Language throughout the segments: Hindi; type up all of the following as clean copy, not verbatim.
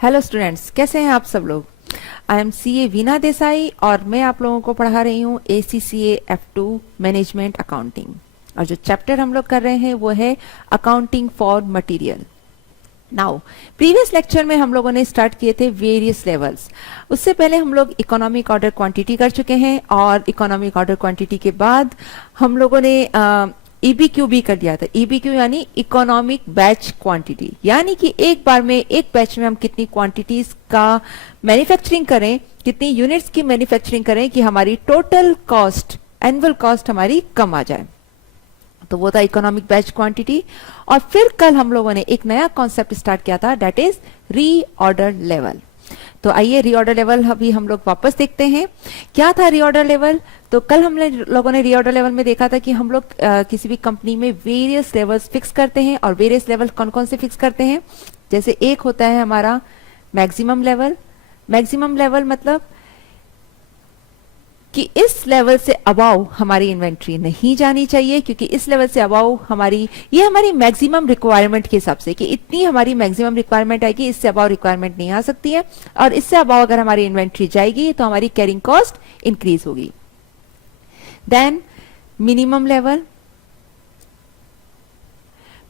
हेलो स्टूडेंट्स, कैसे हैं आप सब लोग। I am CA Veena Desai और मैं आप लोगों को पढ़ा रही हूँ ACCA F2 मैनेजमेंट अकाउंटिंग। और जो चैप्टर हम लोग कर रहे हैं वो है accounting for material. Now previous lecture में हम लोगों ने स्टार्ट किए थे वेरियस लेवल्स। उससे पहले हम लोग इकोनॉमिक ऑर्डर क्वांटिटी कर चुके हैं और इकोनॉमिक ऑर्डर क्वांटिटी के बाद हम लोगों ने EBQ भी कर दिया था। EBQ यानी इकोनॉमिक बैच क्वांटिटी, यानी कि एक बार में एक बैच में हम कितनी क्वांटिटीज का मैन्युफैक्चरिंग करें, कितनी यूनिट्स की मैन्युफैक्चरिंग करें कि हमारी टोटल कॉस्ट, एनुअल कॉस्ट हमारी कम आ जाए। तो वो था इकोनॉमिक बैच क्वांटिटी। और फिर कल हम लोगों ने एक नया कॉन्सेप्ट स्टार्ट किया था, दैट इज रीऑर्डर लेवल। तो आइए रीऑर्डर लेवल अभी हम लोग वापस देखते हैं क्या था रीऑर्डर लेवल। तो कल हमने लोगों ने रीऑर्डर लेवल में देखा था कि हम लोग किसी भी कंपनी में वेरियस लेवल्स फिक्स करते हैं। और वेरियस लेवल कौन कौन से फिक्स करते हैं, जैसे एक होता है हमारा मैक्सिमम लेवल। मैक्सिमम लेवल मतलब कि इस लेवल से अबाव हमारी इन्वेंट्री नहीं जानी चाहिए, क्योंकि इस लेवल से अबाव ये हमारी मैक्सिमम रिक्वायरमेंट के हिसाब से कि इतनी हमारी मैक्सिमम रिक्वायरमेंट आएगी, इससे अबाव रिक्वायरमेंट नहीं आ सकती है। और इससे अबाव अगर हमारी इन्वेंट्री जाएगी तो हमारी कैरिंग कॉस्ट इंक्रीज होगी। Then minimum level.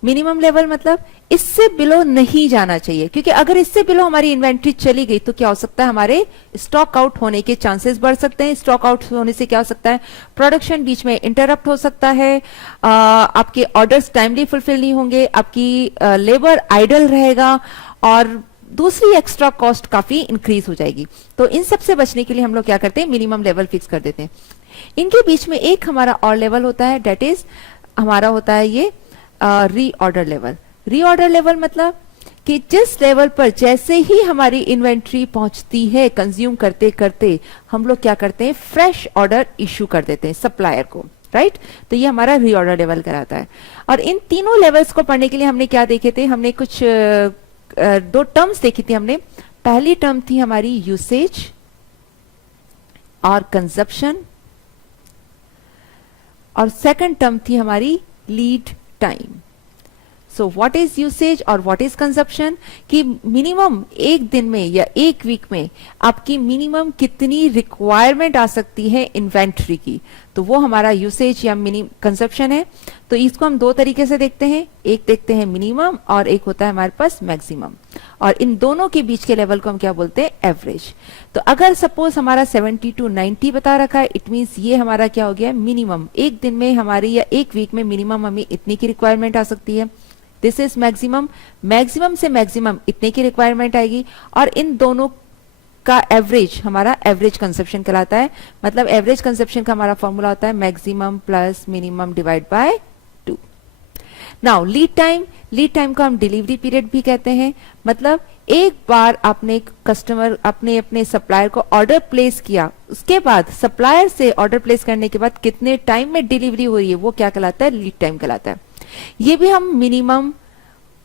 Minimum level मतलब इससे बिलो नहीं जाना चाहिए, क्योंकि अगर इससे बिलो हमारी इन्वेंट्री चली गई तो क्या हो सकता है, हमारे स्टॉक आउट होने के चांसेस बढ़ सकते हैं। स्टॉक आउट होने से क्या हो सकता है, प्रोडक्शन बीच में इंटरप्ट हो सकता है, आपके ऑर्डर्स टाइमली फुलफिल नहीं होंगे, आपकी लेबर आइडल रहेगा और दूसरी एक्स्ट्रा कॉस्ट काफी इंक्रीज हो जाएगी। तो इन सब से बचने के लिए हम लोग क्या करते हैं, मिनिमम लेवल फिक्स कर देते हैं। इनके बीच में एक हमारा और लेवल होता है, डेट इज हमारा होता है ये रीऑर्डर लेवल। रीऑर्डर लेवल मतलब कि जिस लेवल पर जैसे ही हमारी इन्वेंट्री पहुंचती है कंज्यूम करते करते हम लोग क्या करते हैं, फ्रेश ऑर्डर इश्यू कर देते हैं सप्लायर को, राइट। तो ये हमारा रीऑर्डर लेवल कराता है। और इन तीनों लेवल्स को पढ़ने के लिए हमने क्या देखे थे, हमने कुछ दो टर्म्स देखी थी हमने। पहली टर्म थी हमारी यूसेज और कंजप्शन, और सेकंड टर्म थी हमारी lead time. So what is usage और व्हाट इज कंजप्शन, कि मिनिमम एक दिन में या एक वीक में आपकी मिनिमम कितनी रिक्वायरमेंट आ सकती है इन्वेंट्री की, तो वो हमारा यूसेज या मिनिमम कंजप्शन है। तो इसको हम दो तरीके से देखते हैं, एक देखते हैं मिनिमम और एक होता है हमारे पास मैक्सिमम। और इन दोनों के बीच के लेवल को हम क्या बोलते हैं, एवरेज। तो अगर सपोज हमारा 70 to 90 बता रखा है, इट मींस ये हमारा क्या हो गया, मिनिमम एक दिन में हमारी या एक वीक में मिनिमम हमें इतनी की रिक्वायरमेंट आ सकती है। This is maximum. मैक्सिमम से मैक्सिमम इतने की रिक्वायरमेंट आएगी, और इन दोनों का एवरेज हमारा एवरेज कंजप्शन कहलाता है। मतलब एवरेज कंजप्शन का हमारा फॉर्मूला होता है maximum plus minimum divide by 2। Now lead time. Lead time को हम डिलीवरी पीरियड भी कहते हैं। मतलब एक बार आपने कस्टमर अपने सप्लायर को ऑर्डर प्लेस किया, उसके बाद सप्लायर से ऑर्डर प्लेस करने के बाद कितने टाइम में डिलीवरी हो रही है, वो क्या कहलाता है, लीड टाइम कहलाता है। ये भी हम मिनिमम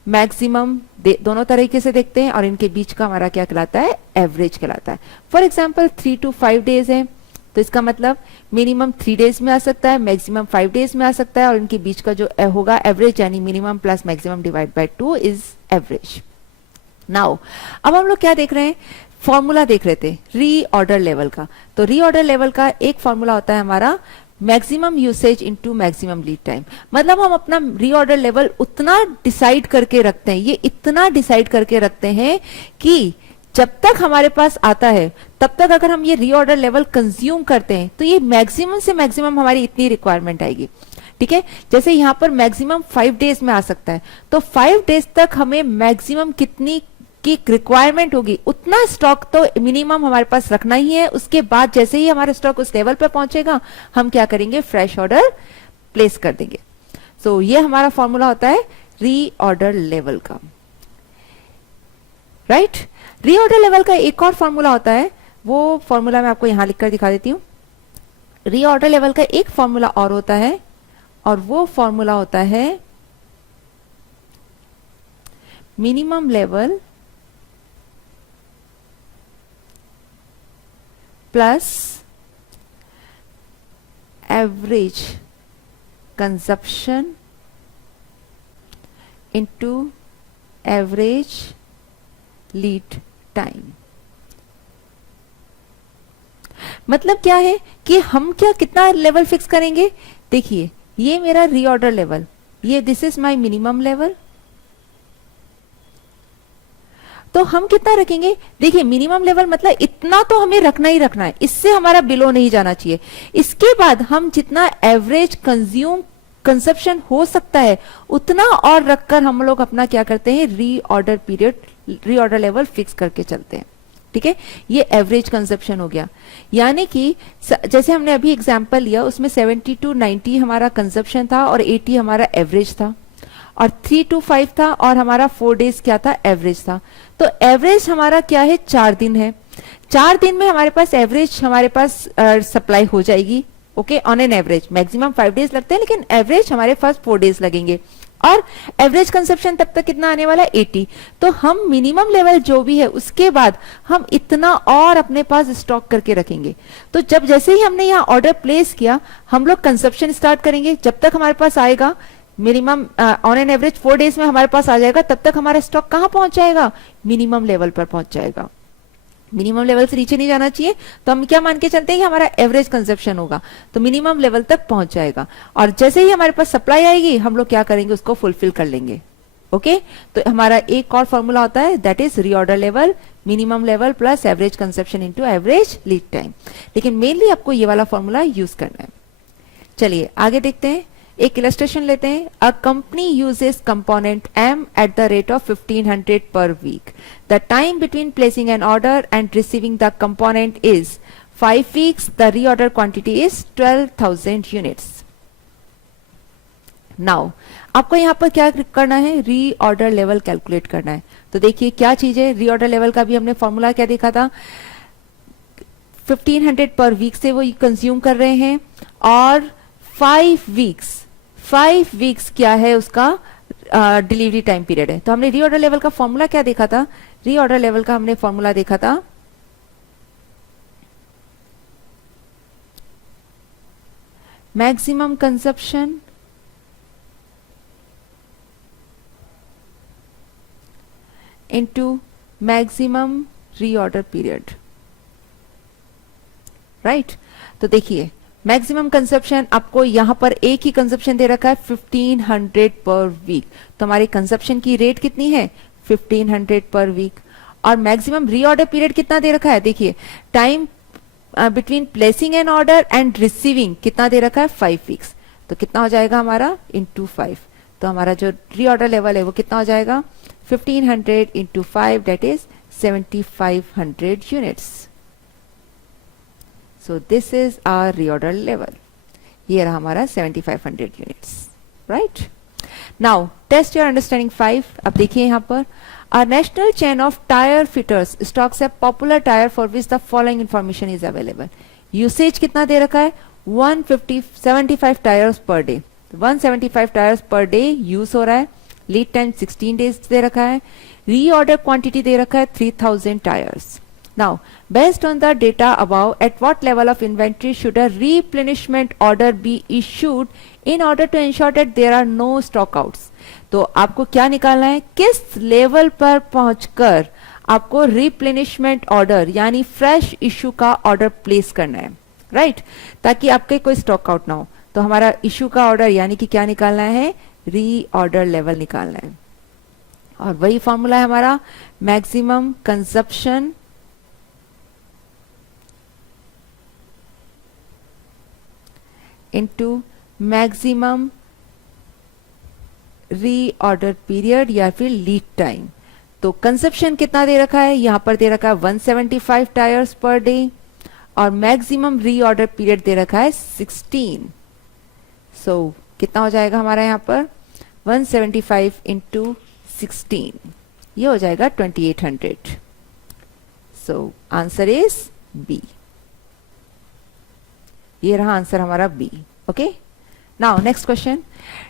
मैक्सिमम दोनों तरीके से देखते हैं, और इनके बीच का हमारा क्या कहलाता है, एवरेज कहलाता है। फॉर एग्जाम्पल 3 to 5 डेज है, तो इसका मतलब मिनिमम 3 डेज में आ सकता है, मैक्सिमम 5 डेज में आ सकता है, और इनके बीच का जो होगा एवरेज यानी minimum plus maximum divide by 2 is average. Now अब हम लोग क्या देख रहे हैं, फॉर्मूला देख रहे थे रीऑर्डर लेवल का। तो रीऑर्डर लेवल का एक फॉर्मूला होता है हमारा maximum usage into maximum lead time. मतलब हम अपना रीऑर्डर लेवल उतना डिसाइड करके रखते हैं, ये इतना डिसाइड करके रखते हैं कि जब तक हमारे पास आता है तब तक अगर हम ये रीऑर्डर लेवल कंज्यूम करते हैं तो ये मैक्सिमम से मैक्सिमम हमारी इतनी रिक्वायरमेंट आएगी, ठीक है। जैसे यहाँ पर मैक्सिमम 5 डेज में आ सकता है, तो 5 डेज तक हमें मैक्सिमम कितनी की रिक्वायरमेंट होगी उतना स्टॉक तो मिनिमम हमारे पास रखना ही है। उसके बाद जैसे ही हमारा स्टॉक उस लेवल पर पहुंचेगा हम क्या करेंगे, फ्रेश ऑर्डर प्लेस कर देंगे। सो ये हमारा फॉर्मूला होता है रीऑर्डर लेवल का, राइट। रीऑर्डर लेवल का एक और फॉर्मूला होता है, वो फॉर्मूला मैं आपको यहां लिखकर दिखा देती हूं। रीऑर्डर लेवल का एक फॉर्मूला और होता है, और वो फॉर्मूला होता है minimum level plus average consumption into average lead time. मतलब क्या है कि हम क्या कितना लेवल फिक्स करेंगे, देखिए ये मेरा रीऑर्डर लेवल, ये this is my minimum level, तो हम कितना रखेंगे, देखिए मिनिमम लेवल मतलब इतना तो हमें रखना ही रखना है, इससे हमारा बिलो नहीं जाना चाहिए। इसके बाद हम जितना एवरेज कंजप्शन हो सकता है उतना और रखकर हम लोग अपना क्या करते हैं, reorder period, reorder level fix करके चलते हैं। ठीक है, ये एवरेज कंजप्शन हो गया। यानी कि जैसे हमने अभी एग्जांपल लिया उसमें 70 to 90 हमारा कंजप्शन था और 80 हमारा एवरेज था, और 3 to 5 था और हमारा 4 डेज क्या था, एवरेज था। तो एवरेज हमारा क्या है, 4 दिन है। 4 दिन में हमारे पास एवरेज हमारे पास सप्लाई हो जाएगी। Okay, on an average maximum 5 days लगते हैं, लेकिन एवरेज हमारे पास 4 डेज लगेंगे, और एवरेज कंजप्शन तब तक कितना आने वाला है, 80। तो हम मिनिमम लेवल जो भी है उसके बाद हम इतना और अपने पास स्टॉक करके रखेंगे। तो जब जैसे ही हमने यहाँ ऑर्डर प्लेस किया हम लोग कंजप्शन स्टार्ट करेंगे, जब तक हमारे पास आएगा minimum on an average 4 days में हमारे पास आ जाएगा, तब तक हमारा स्टॉक कहां पहुंच जाएगा, मिनिमम लेवल पर पहुंच जाएगा। मिनिमम लेवल से नीचे नहीं जाना चाहिए, तो हम क्या मान के चलते हैं कि हमारा एवरेज कंजप्शन होगा, तो मिनिमम लेवल तक पहुंच जाएगा, और जैसे ही हमारे पास सप्लाई आएगी हम लोग क्या करेंगे, उसको फुलफिल कर लेंगे। ओके, तो हमारा एक और फॉर्मूला होता है, that is reorder level, minimum level plus average consumption into average lead time. लेकिन मेनली आपको ये वाला फॉर्मूला यूज करना है। चलिए आगे देखते हैं, एक इलस्ट्रेशन लेते हैं। A company uses component M at the rate of 1500 per week. The time between placing an order and receiving the component is 5 weeks. The reorder quantity is 12,000 units. Now आपको यहां पर क्या करना है, रीऑर्डर लेवल कैलकुलेट करना है। तो देखिए क्या चीज है, रीऑर्डर लेवल का भी हमने फॉर्मूला क्या देखा था, 1500 पर वीक से वो कंज्यूम कर रहे हैं, और 5 वीक्स क्या है उसका डिलीवरी टाइम पीरियड है। तो हमने रीऑर्डर लेवल का फॉर्मूला क्या देखा था, रीऑर्डर लेवल का हमने फॉर्मूला देखा था maximum consumption into maximum reorder period, right. तो देखिए मैक्सिमम कंजप्शन आपको यहां पर एक ही कंजप्शन दे रखा है 1500 पर वीक, तो हमारी कंजप्शन की रेट कितनी है 1500 पर वीक। और मैक्सिमम रीऑर्डर पीरियड कितना दे रखा है, देखिए time between placing an order and receiving कितना दे रखा है 5 वीक्स। तो कितना हो जाएगा हमारा इंटू 5, तो हमारा जो रीऑर्डर लेवल है वो कितना हो जाएगा 1500 into 5, that is 7500 units. So this is our reorder level. ये रहा हमारा 7500 units, right? Now test your understanding 5. अब देखिए यहाँ पर a national chain of tire fitters stocks a popular tire for which the following information is available. Usage कितना दे रखा है 175 tyres per day, 175 tyres per day use हो रहा है। लीड टाइम 16 डेज दे रखा है। रीऑर्डर क्वांटिटी दे रखा है 3000 tyres. Now, based on the data above, at what level of inventory should a replenishment order be issued in order to ensure that there are no stockouts? तो आपको क्या निकालना है, किस लेवल पर पहुंचकर आपको रिप्लेनिशमेंट ऑर्डर यानी फ्रेश इशू का ऑर्डर प्लेस करना है, राइट, ताकि आपके कोई स्टॉक आउट ना हो। तो हमारा इशू का ऑर्डर यानी कि क्या निकालना है, रीऑर्डर लेवल निकालना है, और वही फॉर्मूला है हमारा maximum consumption into maximum reorder period या फिर लीड टाइम। तो कंजप्शन कितना दे रखा है, यहां पर दे रखा है 175 टायर्स पर डे, और मैक्सिमम रीऑर्डर पीरियड दे रखा है 16। सो कितना हो जाएगा हमारा यहां पर 175 इंटू 16, ये हो जाएगा 2800। सो आंसर इज बी, ये रहा आंसर हमारा B. Okay, now next question,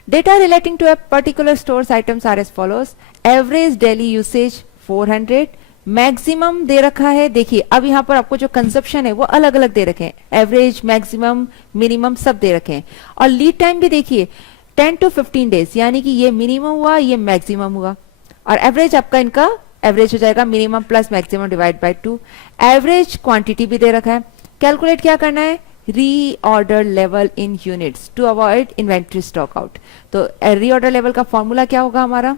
data relating to a particular stores items are as follows. Average daily usage 400, maximum दे रखा है, देखिए अब यहां पर आपको जो कंजप्शन है वो अलग अलग दे रखे हैं, एवरेज मैक्सिमम मिनिमम सब दे रखे हैं, और लीड टाइम भी देखिए 10 to 15 डेज, यानी कि ये मिनिमम हुआ ये मैक्सिमम हुआ, और एवरेज आपका इनका एवरेज हो जाएगा minimum plus maximum divide by 2। Average quantity भी दे रखा है, कैलकुलेट क्या करना है, reorder level in units to avoid inventory stock out. तो रीऑर्डर लेवल का फॉर्मूला क्या होगा हमारा,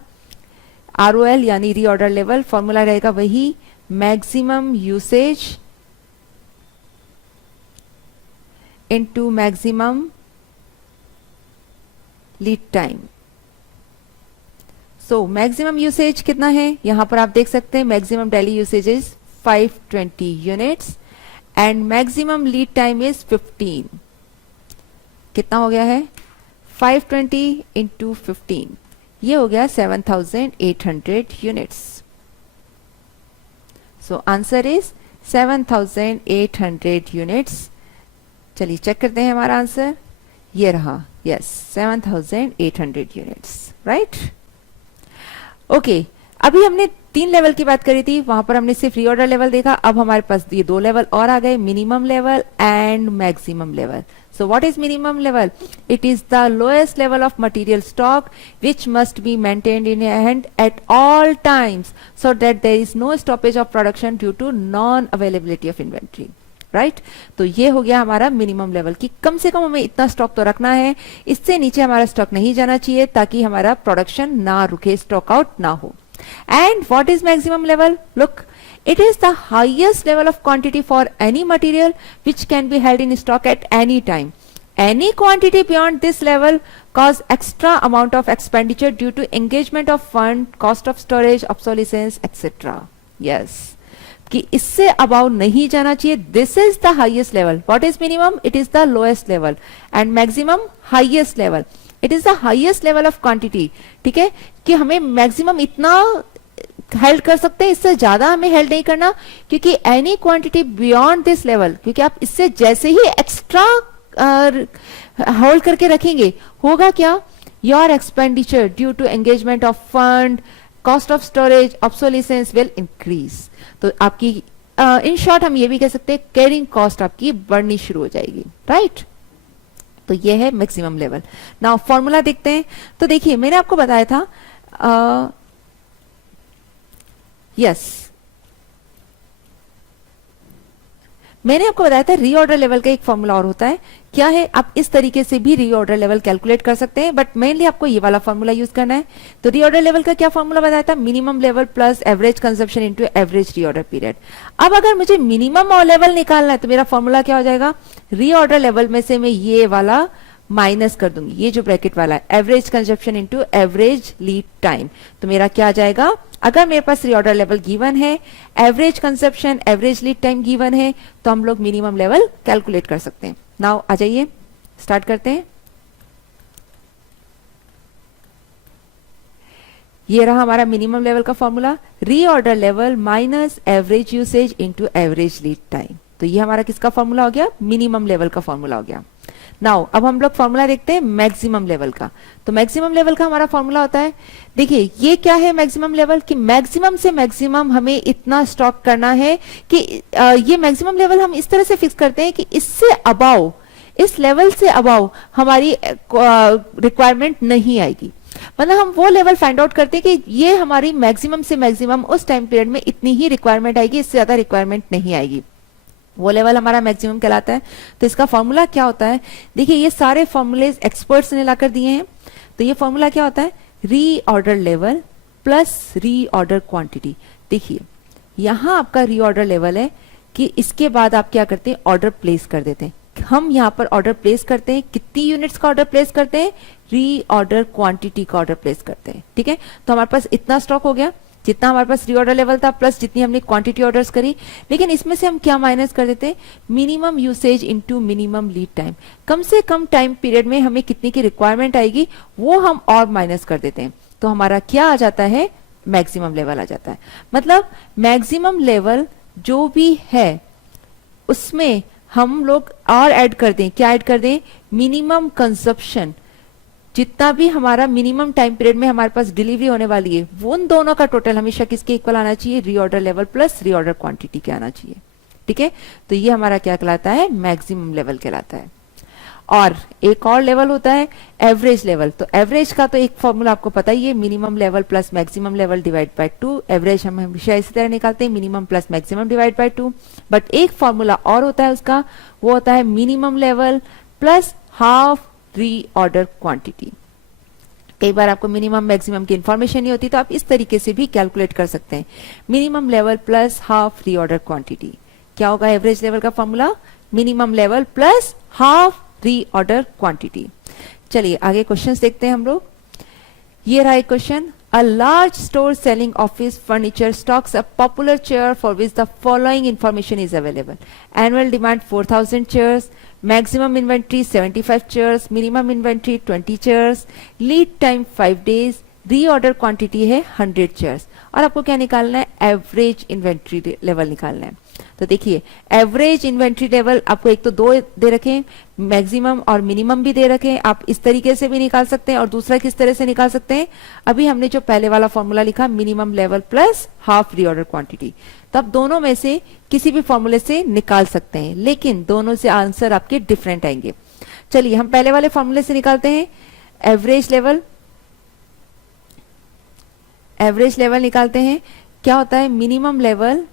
ROL यानी रीऑर्डर लेवल, फॉर्मूला रहेगा वही maximum usage into maximum lead time. So maximum usage कितना है, यहां पर आप देख सकते हैं maximum daily usage is 520 units and maximum lead time is 15। कितना हो गया है, 520 इंटू 15, ये हो गया 7800 units. So answer is 7800 units. चलिए चेक करते हैं हमारा आंसर, ये रहा, यस 7800 यूनिट्स, राइट। ओके, अभी हमने 3 लेवल की बात करी थी, वहां पर हमने सिर्फ रीऑर्डर लेवल देखा, अब हमारे पास ये 2 लेवल और आ गए, minimum level and maximum level. So what is minimum level? It is the lowest level of material stock which must be maintained in hand at all times so that there is no stoppage of production due to non-availability of inventory. Right तो ये हो गया हमारा मिनिमम लेवल की कम से कम हमें इतना स्टॉक तो रखना है, इससे नीचे हमारा स्टॉक नहीं जाना चाहिए ताकि हमारा प्रोडक्शन ना रुके, स्टॉक आउट ना हो। And what is maximum level? Look, it is the highest level of quantity for any material which can be held in stock at any time. Any quantity beyond this level cause extra amount of expenditure due to engagement of fund, cost of storage, obsolescence, etc. Yes. कि इससे अबाउ नहीं जाना चाहिए, this is the highest level. What is minimum? It is the lowest level and maximum highest level, it is the highest level of quantity. ठीक है, कि हमें मैक्सिमम इतना हेल्ड कर सकते हैं, इससे ज्यादा हमें हेल्ड नहीं करना, क्योंकि any quantity beyond this level, क्योंकि आप इससे जैसे ही एक्स्ट्रा होल्ड करके रखेंगे, होगा क्या, your expenditure due to engagement of fund, cost of storage, obsolescence will increase. तो आपकी इन शॉर्ट हम ये भी कह सकते हैं कैरिंग कॉस्ट आपकी बढ़नी शुरू हो जाएगी, राइट। तो ये है मैक्सिमम लेवल। नाउ फॉर्मूला देखते हैं। तो देखिए मैंने आपको बताया था मैंने आपको बताया था रीऑर्डर लेवल का एक फॉर्मूला और होता है, क्या है, आप इस तरीके से भी रीऑर्डर लेवल कैलकुलेट कर सकते हैं, बट मेनली आपको ये वाला फॉर्मूला यूज करना है। तो रीऑर्डर लेवल का क्या फॉर्मूला बताया था, minimum level plus average consumption into average reorder period. अब अगर मुझे मिनिमम और लेवल निकालना है तो मेरा फॉर्मूला क्या हो जाएगा, रीऑर्डर लेवल में से मैं ये वाला माइनस कर दूंगी, ये जो ब्रैकेट वाला है, average consumption into average lead time. तो मेरा क्या आ जाएगा, अगर मेरे पास रीऑर्डर लेवल गिवन है, average consumption, average lead time given है, तो हम लोग मिनिमम लेवल कैलकुलेट कर सकते हैं। नाउ आ जाइए स्टार्ट करते हैं। ये रहा हमारा मिनिमम लेवल का formula, reorder level minus average usage into average lead time. तो ये हमारा किसका फॉर्मूला हो गया, मिनिमम लेवल का फॉर्मूला हो गया। नाउ अब हम लोग फॉर्मूला देखते हैं मैक्सिमम लेवल का। तो मैक्सिमम लेवल का हमारा फॉर्मूला होता है, देखिए ये क्या है मैक्सिमम लेवल, कि मैक्सिमम से मैक्सिमम हमें इतना स्टॉक करना है कि ये मैक्सिमम लेवल हम इस तरह से फिक्स करते हैं कि इससे अबाउ, इस लेवल से अबाउ हमारी रिक्वायरमेंट नहीं आएगी। मतलब हम वो लेवल फाइंड आउट करते हैं कि ये हमारी मैक्सिमम से मैक्सिमम उस टाइम पीरियड में इतनी ही रिक्वायरमेंट आएगी, इससे ज्यादा रिक्वायरमेंट नहीं आएगी, वो लेवल हमारा मैक्सिमम कहलाता है। तो इसका फॉर्मूला क्या होता है, देखिए ये सारे फॉर्मूले एक्सपर्ट्स ने लाकर दिए हैं। तो ये फॉर्मूला क्या होता है, reorder level plus reorder quantity. देखिए यहां आपका रीऑर्डर लेवल है कि इसके बाद आप क्या करते हैं, ऑर्डर प्लेस कर देते हैं। हम यहाँ पर ऑर्डर प्लेस करते हैं, कितनी यूनिट्स का ऑर्डर प्लेस करते हैं, रीऑर्डर क्वांटिटी का ऑर्डर प्लेस करते हैं। ठीक है, तो हमारे पास इतना स्टॉक हो गया, जितना हमारे पास रीऑर्डर लेवल था प्लस जितनी हमने क्वांटिटी ऑर्डर्स करी, लेकिन इसमें से हम क्या माइनस कर देते हैं, minimum usage into minimum lead time. कम से कम टाइम पीरियड में हमें कितनी की रिक्वायरमेंट आएगी वो हम और माइनस कर देते हैं। तो हमारा क्या आ जाता है, मैक्सिमम लेवल आ जाता है। मतलब मैक्सिमम लेवल जो भी है उसमें हम लोग और ऐड कर दें, क्या ऐड कर दें, मिनिमम कंजप्शन, जितना भी हमारा मिनिमम टाइम पीरियड में हमारे पास डिलीवरी होने वाली है, वो उन दोनों का टोटल हमेशा किसके इक्वल आना चाहिए, reorder level plus reorder quantity के आना चाहिए। ठीक है, तो ये हमारा क्या कहलाता है, मैक्सिमम लेवल कहलाता है। और एक और लेवल होता है एवरेज लेवल। तो एवरेज का तो एक फॉर्मूला आपको पता ही है, minimum level plus maximum level divide by 2। Average हम हमेशा इसी तरह निकालते हैं, minimum plus maximum divide by 2। But एक फॉर्मूला और होता है उसका, वो होता है minimum level plus half reorder quantity. कई बार आपको मिनिमम मैक्सिमम की इंफॉर्मेशन नहीं होती, तो आप इस तरीके से भी कैलकुलेट कर सकते हैं, minimum level plus half reorder quantity. क्या होगा एवरेज लेवल का formula? Minimum level plus half reorder quantity. चलिए आगे क्वेश्चंस देखते हैं हम लोग। ये रहा एक question, a large store selling office furniture stocks a popular chair for which the following information is available. Annual demand 4000 chairs, maximum inventory 75 chairs, minimum inventory 20 chairs, lead time 5 days, reorder quantity है 100 चेयर्स। और आपको क्या निकालना है? एवरेज इन्वेंट्री लेवल निकालना है। तो देखिए एवरेज इन्वेंट्री लेवल आपको एक तो दो दे रखे, मैक्सिमम और मिनिमम भी दे रखे हैं। आप इस तरीके से भी निकाल सकते हैं, और दूसरा किस तरह से निकाल सकते हैं? अभी हमने जो पहले वाला फॉर्मूला लिखा, minimum level plus half reorder quantity, तो आप दोनों में से किसी भी फॉर्मूले से निकाल सकते हैं, लेकिन दोनों से आंसर आपके डिफरेंट आएंगे। चलिए हम पहले वाले फॉर्मूले से निकालते हैं, एवरेज लेवल। एवरेज लेवल निकालते हैं, क्या होता है? Minimum level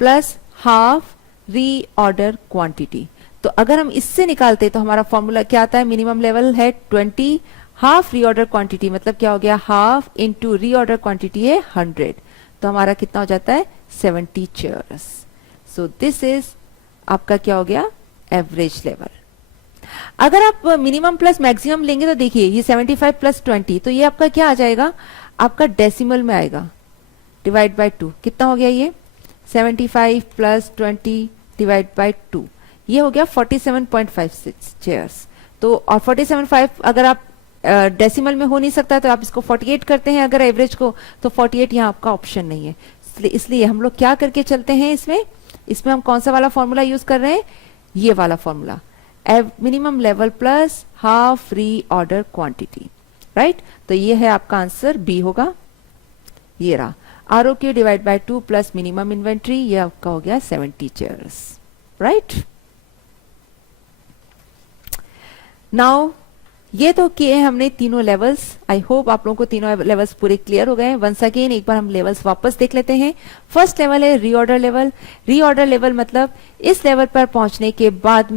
plus half reorder quantity. तो अगर हम इससे निकालते तो हमारा फॉर्मूला क्या आता है? मिनिमम लेवल है 20, हाफ रीऑर्डर क्वांटिटी मतलब क्या हो गया? हाफ इंटू रीऑर्डर क्वांटिटी है 100, तो हमारा कितना हो जाता है? 70 चेयर्स। सो दिस इज आपका क्या हो गया? Average level. अगर आप मिनिमम प्लस मैक्सिमम लेंगे तो देखिए ये 75 प्लस 20, तो ये आपका क्या आ जाएगा? आपका डेसिमल में आएगा, डिवाइड बाय 2। कितना हो गया ये? 75 प्लस 20 डिवाइड बाय 2, ये हो गया 47.56 चेयर्स। तो और 47.5 अगर आप डेसिमल में हो नहीं सकता तो आप इसको 48 करते हैं अगर एवरेज को, तो 48 यहाँ आपका ऑप्शन नहीं है। इसलिए हम लोग क्या करके चलते हैं इसमें हम कौन सा वाला फॉर्मूला यूज कर रहे हैं? ये वाला formula, minimum level plus half reorder quantity, right. तो ये है आपका आंसर, बी होगा। ये रहा ROQ divide by 2 plus minimum inventory, ये आपका हो गया 70 चेयर्स, राइट। नाउ ये तो किए हमने तीनों लेवल्स। आई होप आप लोगों को तीनों लेवल्स पूरे क्लियर हो गए। वंस अगेन एक बार हम लेवल्स वापस देख लेते हैं। फर्स्ट लेवल है रीऑर्डर लेवल। रीऑर्डर लेवल मतलब इस लेवल पर पहुंचने के बाद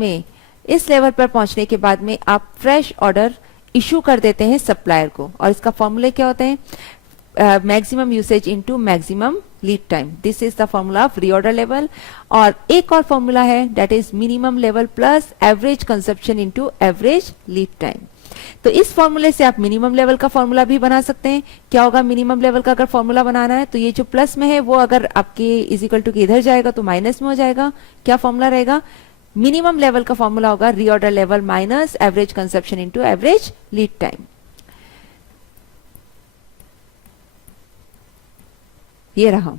में आप फ्रेश ऑर्डर इशू कर देते हैं सप्लायर को, और इसका फॉर्मूले क्या होते हैं? Maximum usage into maximum lead time, this is the formula of reorder level. और एक और फॉर्मूला है that is minimum level plus average consumption into average lead time. तो इस फॉर्मूले से आप मिनिमम लेवल का फॉर्मूला भी बना सकते हैं। क्या होगा मिनिमम लेवल का अगर फॉर्मूला बनाना है? तो ये जो प्लस में है वो अगर आपके इज इक्वल टू के इधर जाएगा तो माइनस में हो जाएगा। क्या फॉर्मूला रहेगा? मिनिमम लेवल का फॉर्मूला होगा reorder level minus average consumption into average lead time. ये रहा।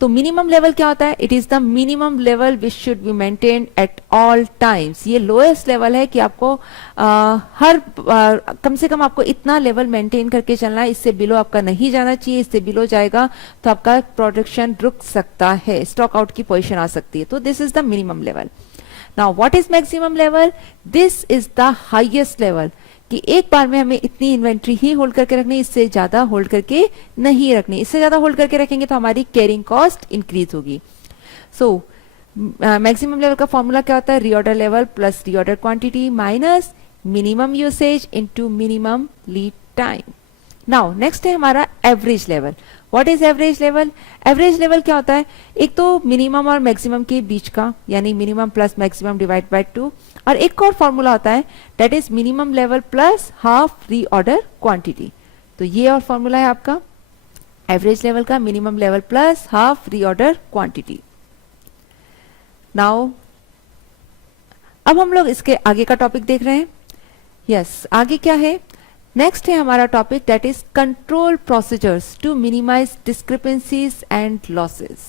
तो मिनिमम लेवल क्या होता है? It is the minimum level which should be maintained at all times. ये लोएस्ट लेवल है कि आपको कम से कम आपको इतना लेवल मेंटेन करके चलना है, इससे बिलो आपका नहीं जाना चाहिए। इससे बिलो जाएगा तो आपका प्रोडक्शन रुक सकता है, स्टॉक आउट की पोजीशन आ सकती है। तो this is the minimum level. Now what is maximum level? This is the highest level, कि एक बार में हमें इतनी इन्वेंट्री ही होल्ड करके रखनी, इससे ज्यादा होल्ड करके नहीं रखनी। इससे ज्यादा होल्ड करके रखेंगे तो हमारी कैरिंग कॉस्ट इंक्रीज होगी। सो मैक्सिमम लेवल का फॉर्मूला क्या होता है? Reorder level plus reorder quantity minus minimum usage into minimum lead time. Now next है हमारा average level. What is average level? Average level क्या होता है? एक तो मिनिमम और मैक्सिमम के बीच का, यानी minimum plus maximum divide by 2, और एक और फॉर्मूला होता है that is minimum level plus half reorder quantity. तो ये और फॉर्मूला है आपका एवरेज लेवल का, minimum level plus half reorder quantity. Now अब हम लोग इसके आगे का टॉपिक देख रहे हैं। यस, आगे क्या है? नेक्स्ट है हमारा topic that is control procedures to minimise discrepancies and losses.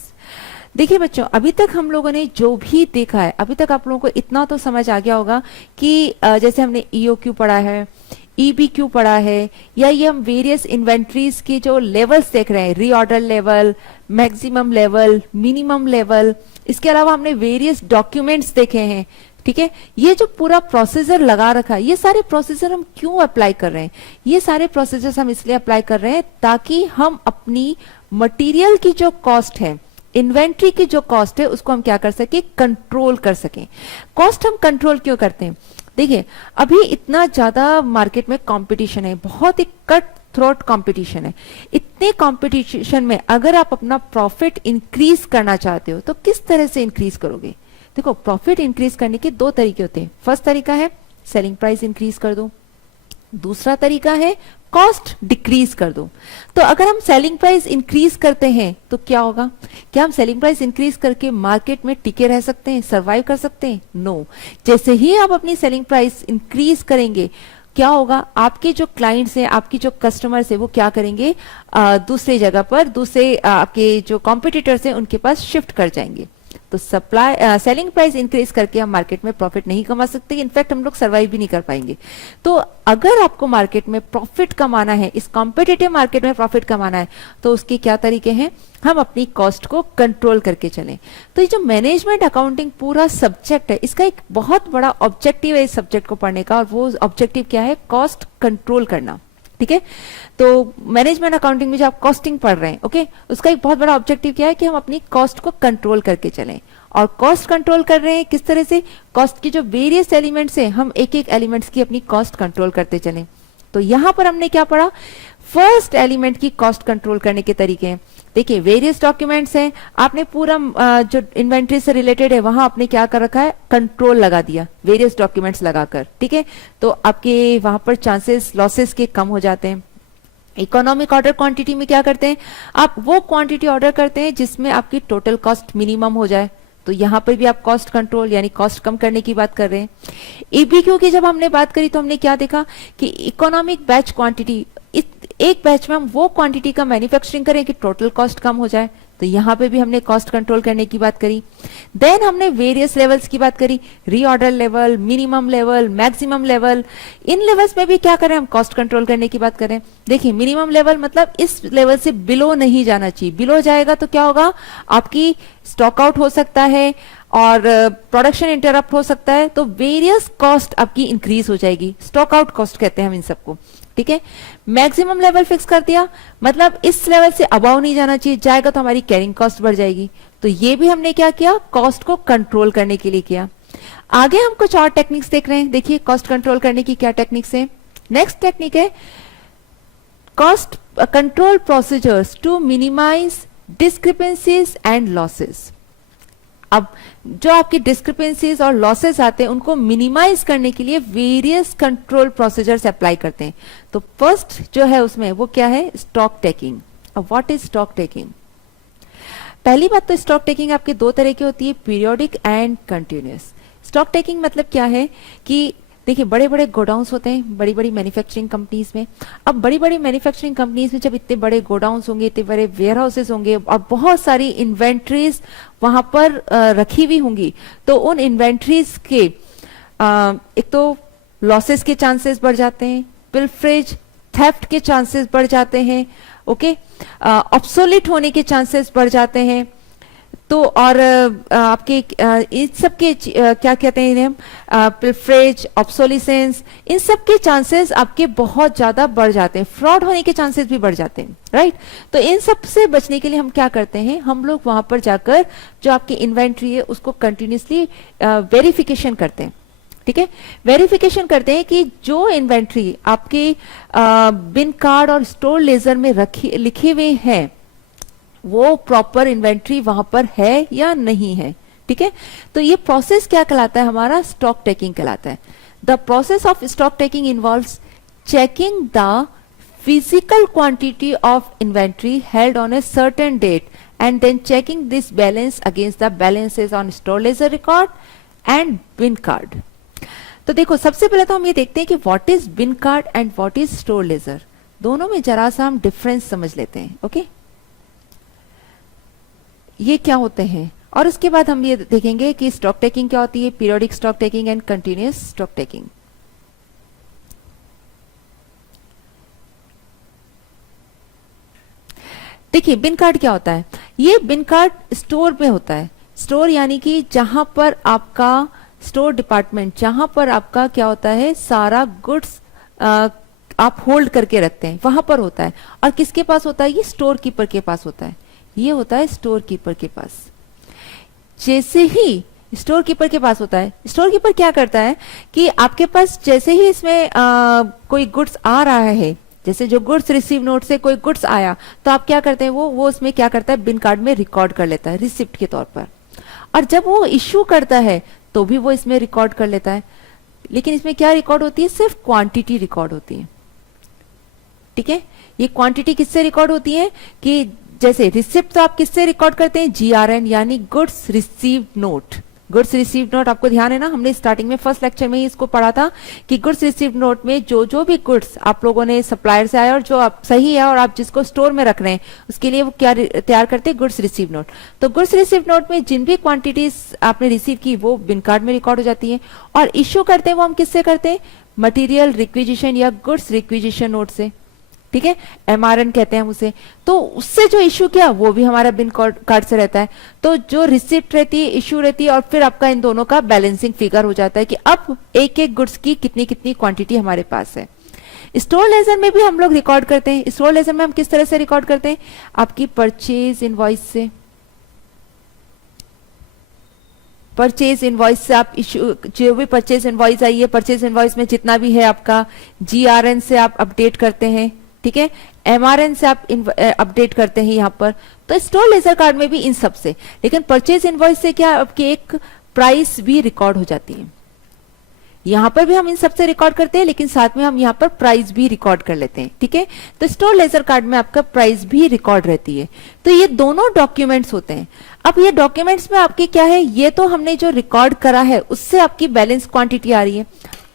देखिए बच्चों, अभी तक हम लोगों ने जो भी देखा है, अभी तक आप लोगों को इतना तो समझ आ गया होगा कि जैसे हमने EOQ पढ़ा है, ईबी क्यों पड़ा है, या ये हम वेरियस इन्वेंट्रीज की जो लेवल्स देख रहे हैं, reorder level, maximum level, minimum level, इसके अलावा हमने वेरियस डॉक्यूमेंट्स देखे हैं, ठीक है। ये जो पूरा प्रोसीजर लगा रखा है, ये सारे प्रोसीजर हम क्यों अप्लाई कर रहे हैं, ये सारे प्रोसीजर्स हम इसलिए अप्लाई कर रहे हैं ताकि हम अपनी मटेरियल की जो कॉस्ट है, इन्वेंट्री की जो कॉस्ट है, उसको हम क्या कर सके, कंट्रोल कर सकें। कॉस्ट हम कंट्रोल क्यों करते हैं, देखिए अभी इतना ज्यादा मार्केट में कंपटीशन है, बहुत ही कट थ्रोट कंपटीशन है। इतने कंपटीशन में अगर आप अपना प्रॉफिट इंक्रीज करना चाहते हो तो किस तरह से इंक्रीज करोगे। देखो प्रॉफिट इंक्रीज करने के दो तरीके होते हैं। फर्स्ट तरीका है सेलिंग प्राइस इंक्रीज कर दो, दूसरा तरीका है कॉस्ट डिक्रीज कर दो। तो अगर हम सेलिंग प्राइस इंक्रीज करते हैं तो क्या होगा, क्या हम सेलिंग प्राइस इंक्रीज करके मार्केट में टिके रह सकते हैं, सरवाइव कर सकते हैं? नो। जैसे ही आप अपनी सेलिंग प्राइस इंक्रीज करेंगे, क्या होगा, आपके जो क्लाइंट्स हैं, आपकी जो कस्टमर्स है, वो क्या करेंगे, दूसरे जगह पर, दूसरे आपके जो कॉम्पिटिटर्स हैं उनके पास शिफ्ट कर जाएंगे। तो सप्लाई सेलिंग प्राइस इंक्रीज करके हम मार्केट में प्रॉफिट नहीं कमा सकते, इनफैक्ट हम लोग सर्वाइव भी नहीं कर पाएंगे। तो अगर आपको मार्केट में प्रॉफिट कमाना है, इस कॉम्पिटिटिव मार्केट में प्रॉफिट कमाना है, तो उसके क्या तरीके हैं, हम अपनी कॉस्ट को कंट्रोल करके चलें। तो ये जो मैनेजमेंट अकाउंटिंग पूरा सब्जेक्ट है, इसका एक बहुत बड़ा ऑब्जेक्टिव है इस सब्जेक्ट को पढ़ने का, और वो ऑब्जेक्टिव क्या है, कॉस्ट कंट्रोल करना, ठीक है। तो मैनेजमेंट अकाउंटिंग में जो आप कॉस्टिंग पढ़ रहे हैं, ओके, उसका एक बहुत बड़ा ऑब्जेक्टिव क्या है कि हम अपनी कॉस्ट को कंट्रोल करके चलें। और कॉस्ट कंट्रोल कर रहे हैं किस तरह से, कॉस्ट की जो वेरियस एलिमेंट्स हैं, हम एक एक एलिमेंट्स की अपनी कॉस्ट कंट्रोल करते चलें। तो यहां पर हमने क्या पढ़ा, फर्स्ट एलिमेंट की कॉस्ट कंट्रोल करने के तरीके हैं। देखिए वेरियस डॉक्यूमेंट्स हैं, आपने पूरा जो इन्वेंट्री से रिलेटेड है वहां आपने क्या कर रखा है, कंट्रोल लगा दिया वेरियस डॉक्यूमेंट्स लगाकर, ठीक है। तो आपके वहां पर चांसेस लॉसेस के कम हो जाते हैं। इकोनॉमिक ऑर्डर क्वांटिटी में क्या करते हैं, आप वो क्वांटिटी ऑर्डर करते हैं जिसमें आपकी टोटल कॉस्ट मिनिमम हो जाए। तो यहां पर भी आप कॉस्ट कंट्रोल यानी कॉस्ट कम करने की बात कर रहे हैं। ईबीक्यू की जब हमने बात करी तो हमने क्या देखा कि इकोनॉमिक बैच क्वांटिटी, एक बैच में हम वो क्वांटिटी का मैन्युफैक्चरिंग करें कि टोटल कॉस्ट कम हो जाए। तो यहां पे भी हमने कॉस्ट कंट्रोल करने की बात करी। देन हमने वेरियस लेवल्स की बात करी, reorder level, minimum level, maximum level. इन लेवल्स में भी क्या करें, हम कॉस्ट कंट्रोल करने की बात करें। देखिए मिनिमम लेवल मतलब इस लेवल से बिलो नहीं जाना चाहिए, बिलो जाएगा तो क्या होगा, आपकी स्टॉक आउट हो सकता है और प्रोडक्शन इंटरप्ट हो सकता है, तो वेरियस कॉस्ट आपकी इंक्रीज हो जाएगी, स्टॉक आउट कॉस्ट कहते हैं हम इन सबको, ठीक है। मैक्सिमम लेवल फिक्स कर दिया, मतलब इस लेवल से अबाव नहीं जाना चाहिए, जाएगा तो हमारी कैरिंग कॉस्ट बढ़ जाएगी। तो ये भी हमने क्या किया, कॉस्ट को कंट्रोल करने के लिए किया। आगे हम कुछ और टेक्निक्स देख रहे हैं। देखिए कॉस्ट कंट्रोल करने की क्या टेक्निक्स है। नेक्स्ट टेक्निक है cost control procedures to minimise discrepancies and losses. अब जो आपकी डिस्क्रिपेंसीज और लॉसेस आते हैं उनको मिनिमाइज करने के लिए वेरियस कंट्रोल प्रोसीजर्स अप्लाई करते हैं। तो फर्स्ट जो है उसमें वो क्या है, स्टॉक टेकिंग। अब व्हाट इज स्टॉक टेकिंग। पहली बात तो स्टॉक टेकिंग आपके दो तरह की होती है, periodic and continuous. Stock taking मतलब क्या है कि देखिए बड़े बड़े गोडाउन्स होते हैं बड़ी बड़ी मैन्युफैक्चरिंग कंपनीज में। अब बड़ी बड़ी मैन्युफैक्चरिंग कंपनीज में जब इतने बड़े गोडाउन्स होंगे, इतने बड़े वेयर हाउसेस होंगे और बहुत सारी इन्वेंट्रीज वहां पर रखी हुई होंगी, तो उन इन्वेंट्रीज के एक तो लॉसेस के चांसेस बढ़ जाते हैं, पिलफ्रेज थेफ्ट के चांसेस बढ़ जाते हैं, ओके, ऑब्सोलीट होने के चांसेस बढ़ जाते हैं। तो और आपके इन सब के क्या कहते हैं इन्हें, पिलफ्रेज, ऑब्सोलिसेंस, इन सब के चांसेस आपके बहुत ज्यादा बढ़ जाते हैं, फ्रॉड होने के चांसेस भी बढ़ जाते हैं, राइट। तो इन सब से बचने के लिए हम क्या करते हैं, हम लोग वहां पर जाकर जो आपकी इन्वेंट्री है उसको कंटिन्यूसली वेरिफिकेशन करते हैं, ठीक है। वेरिफिकेशन करते हैं कि जो इन्वेंट्री आपके बिन कार्ड और स्टोर लेजर में लिखे हुए हैं वो प्रॉपर इन्वेंट्री वहां पर है या नहीं है, ठीक है। तो ये प्रोसेस क्या कहलाता है, हमारा स्टॉक टेकिंग कहलाता है। The process of stock taking involves checking the physical quantity of inventory held on a certain date and then checking this balance against the balances on store ledger record and bin card. तो देखो सबसे पहले तो हम ये देखते हैं कि what is been card and what is store laser. दोनों में जरा सा हम डिफरेंस समझ लेते हैं, ओके। ये क्या होते हैं और उसके बाद हम ये देखेंगे कि स्टॉक टेकिंग क्या होती है, periodic stock taking and continuous stock taking. देखिए बिन कार्ड क्या होता है, ये बिन कार्ड स्टोर में होता है। स्टोर यानी कि जहां पर आपका स्टोर डिपार्टमेंट, जहां पर आपका क्या होता है, सारा गुड्स आप होल्ड करके रखते हैं, वहां पर होता है। और किसके पास होता है, ये स्टोर कीपर के पास होता है। ये होता है स्टोर कीपर के पास। जैसे ही स्टोर कीपर के पास होता है, स्टोर कीपर क्या करता है कि आपके पास जैसे ही इसमें कोई गुड्स आ रहा है, जैसे जो गुड्स रिसीव नोट से कोई गुड्स आया, तो आप क्या करते हैं, वो उसमें क्या करता है, बिन कार्ड में रिकॉर्ड कर लेता है रिसिप्ट के तौर पर। और जब वो इश्यू करता है तो भी वो इसमें रिकॉर्ड कर लेता है। लेकिन इसमें क्या रिकॉर्ड होती है, सिर्फ क्वांटिटी रिकॉर्ड होती है। ठीक है, ये क्वांटिटी किससे रिकॉर्ड होती है कि जैसे रिसिप्ट तो आप किससे रिकॉर्ड करते हैं, जीआरएन यानी goods received note. Goods received note आपको ध्यान है ना, हमने स्टार्टिंग में फर्स्ट लेक्चर में ही इसको पढ़ा था कि गुड्स रिसीव्ड नोट में जो भी गुड्स आप लोगों ने सप्लायर से आया और जो आप सही है और आप जिसको स्टोर में रख रहे हैं, उसके लिए वो क्या तैयार करते हैं, गुड्स रिसीव नोट। तो गुड्स रिसीव नोट में जिन भी क्वांटिटीज आपने रिसीव की वो बिन कार्ड में रिकॉर्ड हो जाती है। और इश्यू करते हैं वो हम किससे करते हैं, मटीरियल रिक्विजिशन या गुड्स रिक्विजिशन नोट से। ठीक है, एमआरएन कहते हैं हम उसे। तो उससे जो इश्यू किया वो भी हमारा बिन कार्ड से रहता है। तो जो रिसिप्ट रहती है, इश्यू रहती है, और फिर आपका इन दोनों का बैलेंसिंग फिगर हो जाता है कि अब एक एक गुड्स की कितनी कितनी क्वांटिटी हमारे पास है। स्टोर लेजर में भी हम लोग रिकॉर्ड करते हैं। स्टोर लेजर में हम किस तरह से रिकॉर्ड करते हैं, आपकी परचेज इनवॉइस से। परचेज इनवॉइस से आप इश्यू, जो भी परचेज इनवॉइस आई है, परचेज इनवॉइस में जितना भी है आपका, जीआरएन से आप अपडेट करते हैं। ठीक है, एमआरएन से आप अपडेट करते हैं यहाँ पर। तो स्टोर लेजर कार्ड में भी इन सब से, लेकिन परचेज इनवॉइस से क्या आपकी एक प्राइस भी रिकॉर्ड हो जाती है। यहाँ पर भी हम इन सब से रिकॉर्ड करते हैं, लेकिन साथ में हम यहाँ पर प्राइस भी रिकॉर्ड कर लेते हैं। ठीक है, तो स्टोर लेजर कार्ड में आपका प्राइस भी रिकॉर्ड रहती है। तो ये दोनों डॉक्यूमेंट्स होते हैं। अब ये डॉक्यूमेंट्स में आपके क्या है, ये तो हमने जो रिकॉर्ड करा है उससे आपकी बैलेंस क्वांटिटी आ रही है,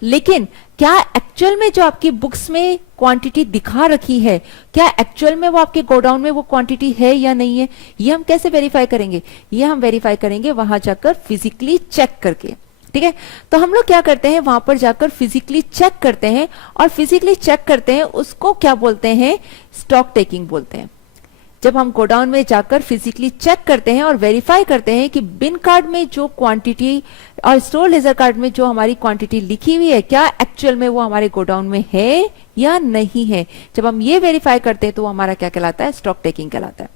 लेकिन क्या एक्चुअल में जो आपकी बुक्स में क्वांटिटी दिखा रखी है, क्या एक्चुअल में वो आपके गोडाउन में वो क्वांटिटी है या नहीं है, ये हम कैसे वेरीफाई करेंगे, ये हम वेरीफाई करेंगे वहां जाकर फिजिकली चेक करके। ठीक है, तो हम लोग क्या करते हैं, वहां पर जाकर फिजिकली चेक करते हैं, और फिजिकली चेक करते हैं उसको क्या बोलते हैं, स्टॉक टेकिंग बोलते हैं। जब हम गोडाउन में जाकर फिजिकली चेक करते हैं और वेरीफाई करते हैं कि बिन कार्ड में जो क्वांटिटी और स्टोर लेजर कार्ड में जो हमारी क्वांटिटी लिखी हुई है, क्या एक्चुअल में वो हमारे गोडाउन में है या नहीं है, जब हम ये वेरीफाई करते हैं तो वो हमारा क्या कहलाता है, स्टॉक टेकिंग कहलाता है।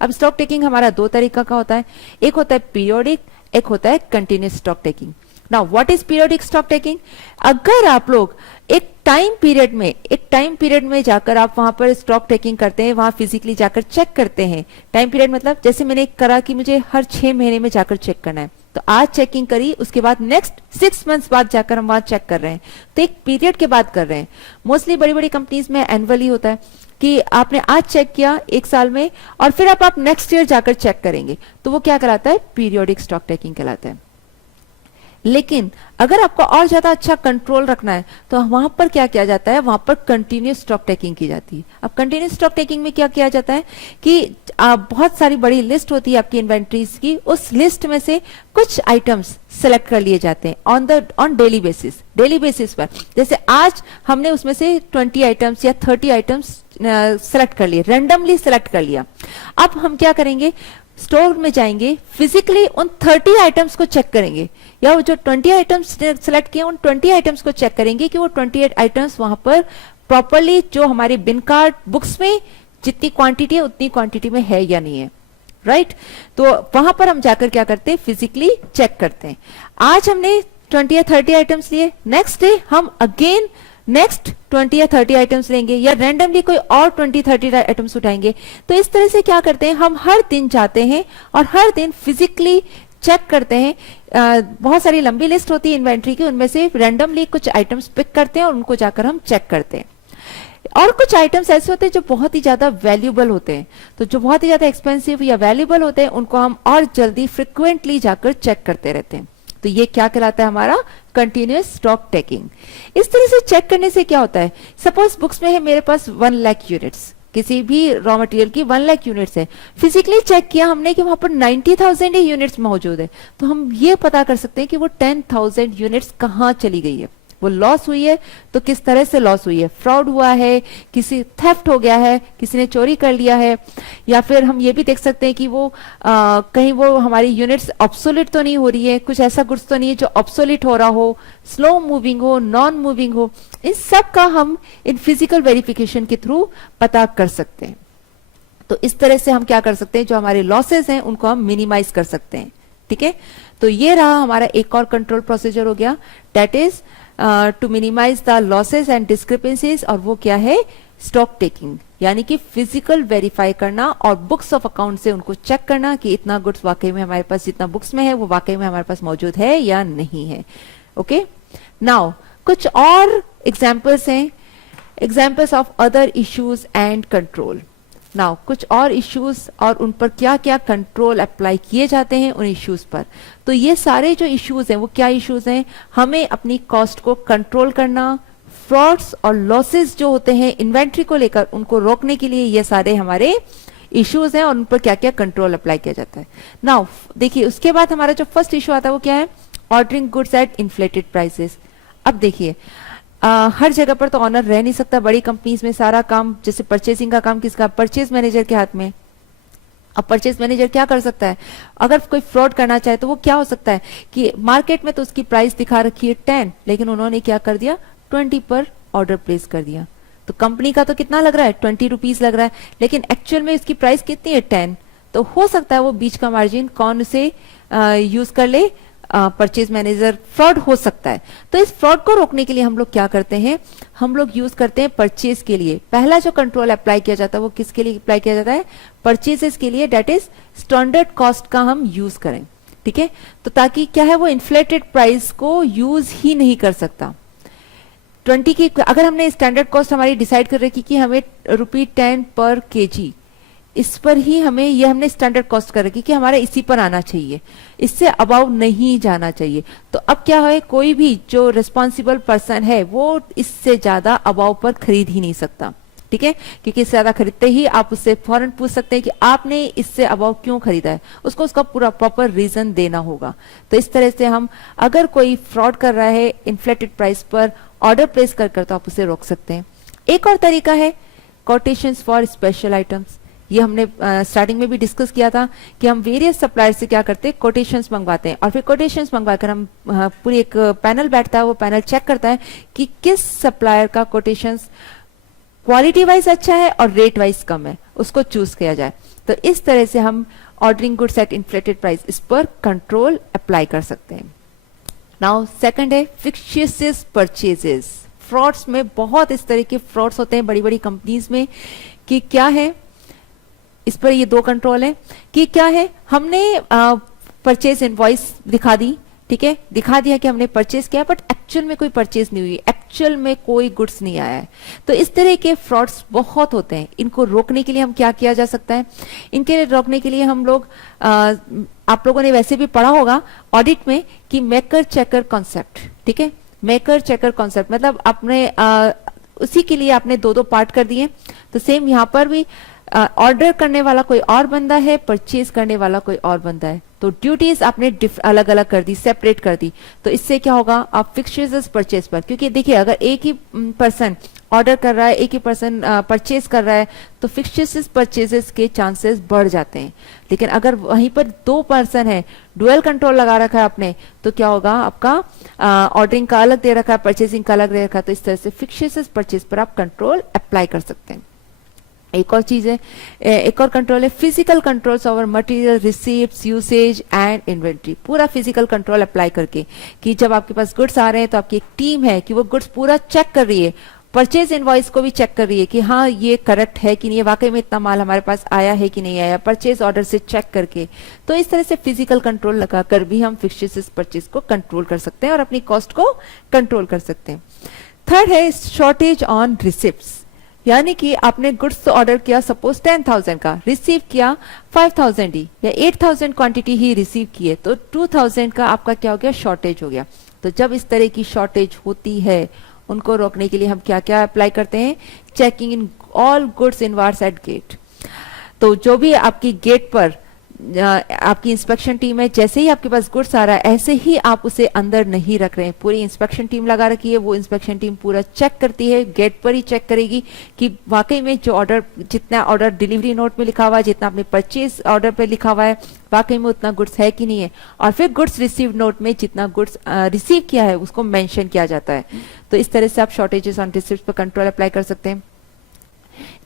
अब स्टॉक टेकिंग हमारा दो तरीका का होता है, एक होता है पीरियोडिक, एक होता है continuous stock taking. Now what is periodic stock taking, अगर आप लोग एक टाइम पीरियड में जाकर आप वहां पर स्टॉक टेकिंग करते हैं, वहां फिजिकली जाकर चेक करते हैं। टाइम पीरियड मतलब जैसे मैंने करा कि मुझे हर 6 महीने में जाकर चेक करना है, तो आज चेकिंग करी, उसके बाद नेक्स्ट 6 मंथ्स बाद जाकर हम वहां चेक कर रहे हैं, तो एक पीरियड के बाद कर रहे हैं। मोस्टली बड़ी बड़ी कंपनीज में एनुअली होता है कि आपने आज चेक किया 1 साल में, और फिर आप नेक्स्ट ईयर जाकर चेक करेंगे, तो वो क्या कहलाता है, पीरियोडिक स्टॉक टेकिंग कहलाता है। लेकिन अगर आपको और ज्यादा अच्छा कंट्रोल रखना है तो वहां पर क्या किया जाता है, वहां पर कंटिन्यूस स्टॉक टेकिंग की जाती है। अब कंटिन्यूस स्टॉक टेकिंग में क्या किया जाता है कि बहुत सारी बड़ी लिस्ट होती है आपकी इन्वेंट्रीज की, उस लिस्ट में से कुछ आइटम्स सेलेक्ट कर लिए जाते हैं ऑन डेली बेसिस पर। जैसे आज हमने उसमें से 20 आइटम्स या 30 आइटम्स सेलेक्ट कर लिए, रैंडमली सेलेक्ट कर लिया। अब हम क्या करेंगे, स्टोर में जाएंगे, फिजिकली उन 30 आइटम्स को चेक करेंगे, या वो जो 20 आइटम्स सेलेक्ट किए उन 20 आइटम्स को चेक करेंगे कि वो 28 आइटम्स वहां पर प्रॉपरली जो हमारे बिन कार्ड बुक्स में जितनी क्वांटिटी है उतनी क्वांटिटी में है या नहीं है, राइट। तो वहां पर हम जाकर क्या करते हैं, फिजिकली चेक करते हैं। आज हमने 20 या 30 आइटम्स लिए, नेक्स्ट डे हम अगेन नेक्स्ट 20 या 30 आइटम्स लेंगे, या रैंडमली कोई और 20-30 आइटम्स उठाएंगे। तो इस तरह से क्या करते हैं, हम हर दिन जाते हैं और हर दिन फिजिकली चेक करते हैं। बहुत सारी लंबी लिस्ट होती है इन्वेंट्री की, उनमें से रैंडमली कुछ आइटम्स पिक करते हैं और उनको जाकर हम चेक करते हैं। और कुछ आइटम्स ऐसे होते हैं जो बहुत ही ज्यादा वैल्यूएबल होते हैं, तो जो बहुत ही ज्यादा एक्सपेंसिव या वैल्यूएबल होते हैं उनको हम और जल्दी फ्रिक्वेंटली जाकर चेक करते रहते हैं। तो ये क्या कहलाता है, हमारा कंटिन्यूअस स्टॉक टेकिंग। इस तरह से चेक करने से क्या होता है, सपोज बुक्स में है मेरे पास 1 लाख यूनिट्स, किसी भी रॉ मटेरियल की 1 लाख यूनिट्स है, फिजिकली चेक किया हमने कि वहां पर 90,000 ही यूनिट्स मौजूद है, तो हम ये पता कर सकते हैं कि वो 10,000 यूनिट्स कहाँ चली गई है। वो लॉस हुई है तो किस तरह से लॉस हुई है, फ्रॉड हुआ है, किसी थेफ्ट हो गया है, किसी ने चोरी कर लिया है, या फिर हम ये भी देख सकते हैं कि वो कहीं वो हमारी यूनिट्स ऑब्सोलिट तो नहीं हो रही है, कुछ ऐसा गुड्स तो नहीं है जो ऑब्सोलिट हो रहा हो, स्लो मूविंग हो, नॉन मूविंग हो। इन सब का हम इन फिजिकल वेरिफिकेशन के थ्रू पता कर सकते हैं। तो इस तरह से हम क्या कर सकते हैं, जो हमारे लॉसेस हैं उनको हम मिनिमाइज कर सकते हैं। ठीक है, तो ये रहा हमारा एक और कंट्रोल प्रोसीजर हो गया, that is to minimise the losses and discrepancies, और वो क्या है, स्टॉक टेकिंग, यानी कि फिजिकल वेरीफाई करना और बुक्स ऑफ अकाउंट से उनको चेक करना कि इतना गुड्स वाकई में हमारे पास जितना बुक्स में है वो वाकई में हमारे पास मौजूद है या नहीं है। ओके, नाउ कुछ और एग्जाम्पल्स हैं, examples of other issues and control. Now कुछ और इश्यूज और उन पर क्या क्या कंट्रोल अप्लाई किए जाते हैं उन इश्यूज पर। तो ये सारे जो इश्यूज हैं वो क्या इश्यूज हैं, हमें अपनी कॉस्ट को कंट्रोल करना, फ्रॉड्स और लॉसेस जो होते हैं इन्वेंट्री को लेकर उनको रोकने के लिए ये सारे हमारे इश्यूज हैं और उन पर क्या क्या कंट्रोल अप्लाई किया जाता है। नाउ देखिए, उसके बाद हमारा जो फर्स्ट इश्यू आता है वो क्या है, ordering goods at inflated prices. अब देखिए हर जगह पर तो ऑनर रह नहीं सकता, बड़ी कंपनीज में सारा काम, जैसे परचेसिंग का काम किसका, परचेज मैनेजर के हाथ में। अब परचेज मैनेजर क्या कर सकता है, अगर कोई फ्रॉड करना चाहे तो वो क्या हो सकता है कि मार्केट में तो उसकी प्राइस दिखा रखी है 10, लेकिन उन्होंने क्या कर दिया 20 पर ऑर्डर प्लेस कर दिया। तो कंपनी का तो कितना लग रहा है 20 रुपीज लग रहा है, लेकिन एक्चुअल में इसकी प्राइस कितनी है 10। तो हो सकता है वो बीच का मार्जिन कौन उसे यूज कर ले, परचेज मैनेजर, फ्रॉड हो सकता है। तो इस फ्रॉड को रोकने के लिए हम लोग क्या करते हैं, हम लोग यूज करते हैं परचेज के लिए। पहला जो कंट्रोल अप्लाई किया जाता है वो किसके लिए अप्लाई किया जाता है, परचेजेस के लिए, डेट इज स्टैंडर्ड कॉस्ट का हम यूज करें। ठीक है, तो ताकि क्या है वो इन्फ्लेटेड प्राइस को यूज ही नहीं कर सकता। 20 की अगर हमने स्टैंडर्ड कॉस्ट हमारी डिसाइड कर रखी कि हमें ₹10 पर केजी, इस पर ही हमें ये हमने स्टैंडर्ड कॉस्ट कर रखी कि हमारा इसी पर आना चाहिए, इससे अबाव नहीं जाना चाहिए। तो अब क्या है, कोई भी जो रिस्पॉन्सिबल पर्सन है वो इससे ज्यादा अबाव पर खरीद ही नहीं सकता। ठीक है, क्योंकि इससे ज्यादा खरीदते ही आप उससे फौरन पूछ सकते हैं कि आपने इससे अबाव क्यों खरीदा है, उसको उसका पूरा प्रॉपर रीजन देना होगा। तो इस तरह से हम अगर कोई फ्रॉड कर रहा है इन्फ्लेटेड प्राइस पर ऑर्डर प्लेस कर तो आप उसे रोक सकते हैं। एक और तरीका है कोटेशंस फॉर स्पेशल आइटम्स। ये हमने स्टार्टिंग में भी डिस्कस किया था कि हम वेरियस सप्लायर से क्या करते हैं, कोटेशंस मंगवाते हैं, और फिर कोटेशंस मंगवाकर हम पूरी एक पैनल बैठता है, वो पैनल चेक करता है कि किस सप्लायर का कोटेशंस क्वालिटी वाइज अच्छा है और रेट वाइज कम है, उसको चूज किया जाए। तो इस तरह से हम ordering goods at inflated price, इस पर कंट्रोल अप्लाई कर सकते हैं। नाउ सेकंड है फिक्शियस परचेजेस। फ्रॉड्स में बहुत इस तरह के फ्रॉड्स होते हैं बड़ी बड़ी कंपनीज में कि क्या है, इस पर ये 2 कंट्रोल है कि क्या है, हमने परचेज इनवॉइस दिखा दी, ठीक है, दिखा दिया कि हमने परचेज किया, बट एक्चुअल में कोई परचेज नहीं हुई, एक्चुअल में कोई गुड्स नहीं आया है। तो इस तरह के फ्रॉड्स बहुत होते हैं। इनको रोकने के लिए हम क्या किया जा सकता है, इनके रोकने के लिए हम लोग आप लोगों ने वैसे भी पढ़ा होगा ऑडिट में कि मेकर चेकर कॉन्सेप्ट। ठीक है, मेकर चेकर कॉन्सेप्ट मतलब आपने उसी के लिए आपने 2-2 पार्ट कर दिए। तो सेम यहाँ पर भी ऑर्डर करने वाला कोई और बंदा है, परचेज करने वाला कोई और बंदा है, तो ड्यूटीज आपने अलग अलग कर दी, सेपरेट कर दी। तो इससे क्या होगा, आप फिक्सेस परचेज पर, क्योंकि देखिए अगर एक ही पर्सन ऑर्डर कर रहा है, एक ही पर्सन परचेज कर रहा है, तो फिक्सेस परचेजेस के चांसेस बढ़ जाते हैं। लेकिन अगर वहीं पर 2 पर्सन है, डुअल कंट्रोल लगा रखा है आपने, तो क्या होगा, आपका ऑर्डरिंग का अलग दे रखा है, परचेजिंग का अलग दे रखा है। तो इस तरह से फिक्सेस परचेज पर आप कंट्रोल अप्लाई कर सकते हैं। एक और चीज है, एक और कंट्रोल है physical controls over material receipts usage and inventory. पूरा फिजिकल कंट्रोल अप्लाई करके कि जब आपके पास गुड्स आ रहे हैं तो आपकी एक टीम है कि वो गुड्स पूरा चेक कर रही है, परचेज इनवॉइस को भी चेक कर रही है कि हाँ ये करेक्ट है कि नहीं, ये वाकई में इतना माल हमारे पास आया है कि नहीं आया, परचेज ऑर्डर से चेक करके। तो इस तरह से फिजिकल कंट्रोल लगाकर भी हम फिक्सेस परचेज को कंट्रोल कर सकते हैं और अपनी कॉस्ट को कंट्रोल कर सकते हैं। थर्ड है शॉर्टेज ऑन रिसिप्ट्स, यानी कि आपने गुड्स ऑर्डर किया सपोज 10,000 का, रिसीव किया 5,000 ही या 8,000 क्वांटिटी ही रिसीव किए, तो 2,000 का आपका क्या हो गया, शॉर्टेज हो गया। तो जब इस तरह की शॉर्टेज होती है, उनको रोकने के लिए हम क्या क्या अप्लाई करते हैं, checking in all goods inwards at gate. तो जो भी आपकी गेट पर आपकी इंस्पेक्शन टीम है, जैसे ही आपके पास गुड्स आ रहा है ऐसे ही आप उसे अंदर नहीं रख रहे हैं, पूरी इंस्पेक्शन टीम लगा रखी है, वो इंस्पेक्शन टीम पूरा चेक करती है, गेट पर ही चेक करेगी कि वाकई में जो ऑर्डर, जितना ऑर्डर डिलीवरी नोट में लिखा हुआ है, जितना आपने परचेज ऑर्डर पे लिखा हुआ है, वाकई में उतना गुड्स है कि नहीं है, और फिर गुड्स रिसीव नोट में जितना गुड्स रिसीव किया है उसको मेंशन किया जाता है। तो इस तरह से आप शॉर्टेजेस ऑन रिसिप्ट पर कंट्रोल अप्लाई कर सकते हैं।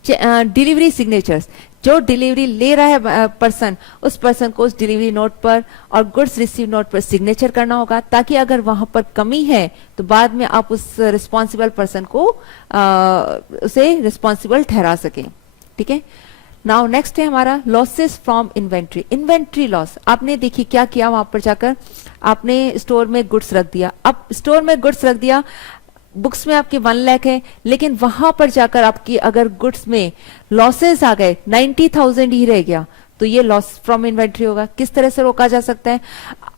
डिलीवरी सिग्नेचर्स, जो डिलीवरी ले रहा है पर्सन, उस पर्सन को उस डिलीवरी नोट पर और गुड्स रिसीव नोट पर सिग्नेचर करना होगा, ताकि अगर वहां पर कमी है तो बाद में आप उस रिस्पॉन्सिबल पर्सन को उसे रिस्पॉन्सिबल ठहरा सकें। ठीक है। नाउ नेक्स्ट है हमारा losses from inventory. Inventory loss, आपने देखिए क्या किया, वहां पर जाकर आपने स्टोर में गुड्स रख दिया। अब स्टोर में गुड्स रख दिया, बुक्स में आपके 1 लाख है, लेकिन वहां पर जाकर आपकी अगर गुड्स में लॉसेस आ गए, 90,000 ही रह गया, तो ये लॉस फ्रॉम इन्वेंट्री होगा। किस तरह से रोका जा सकता है?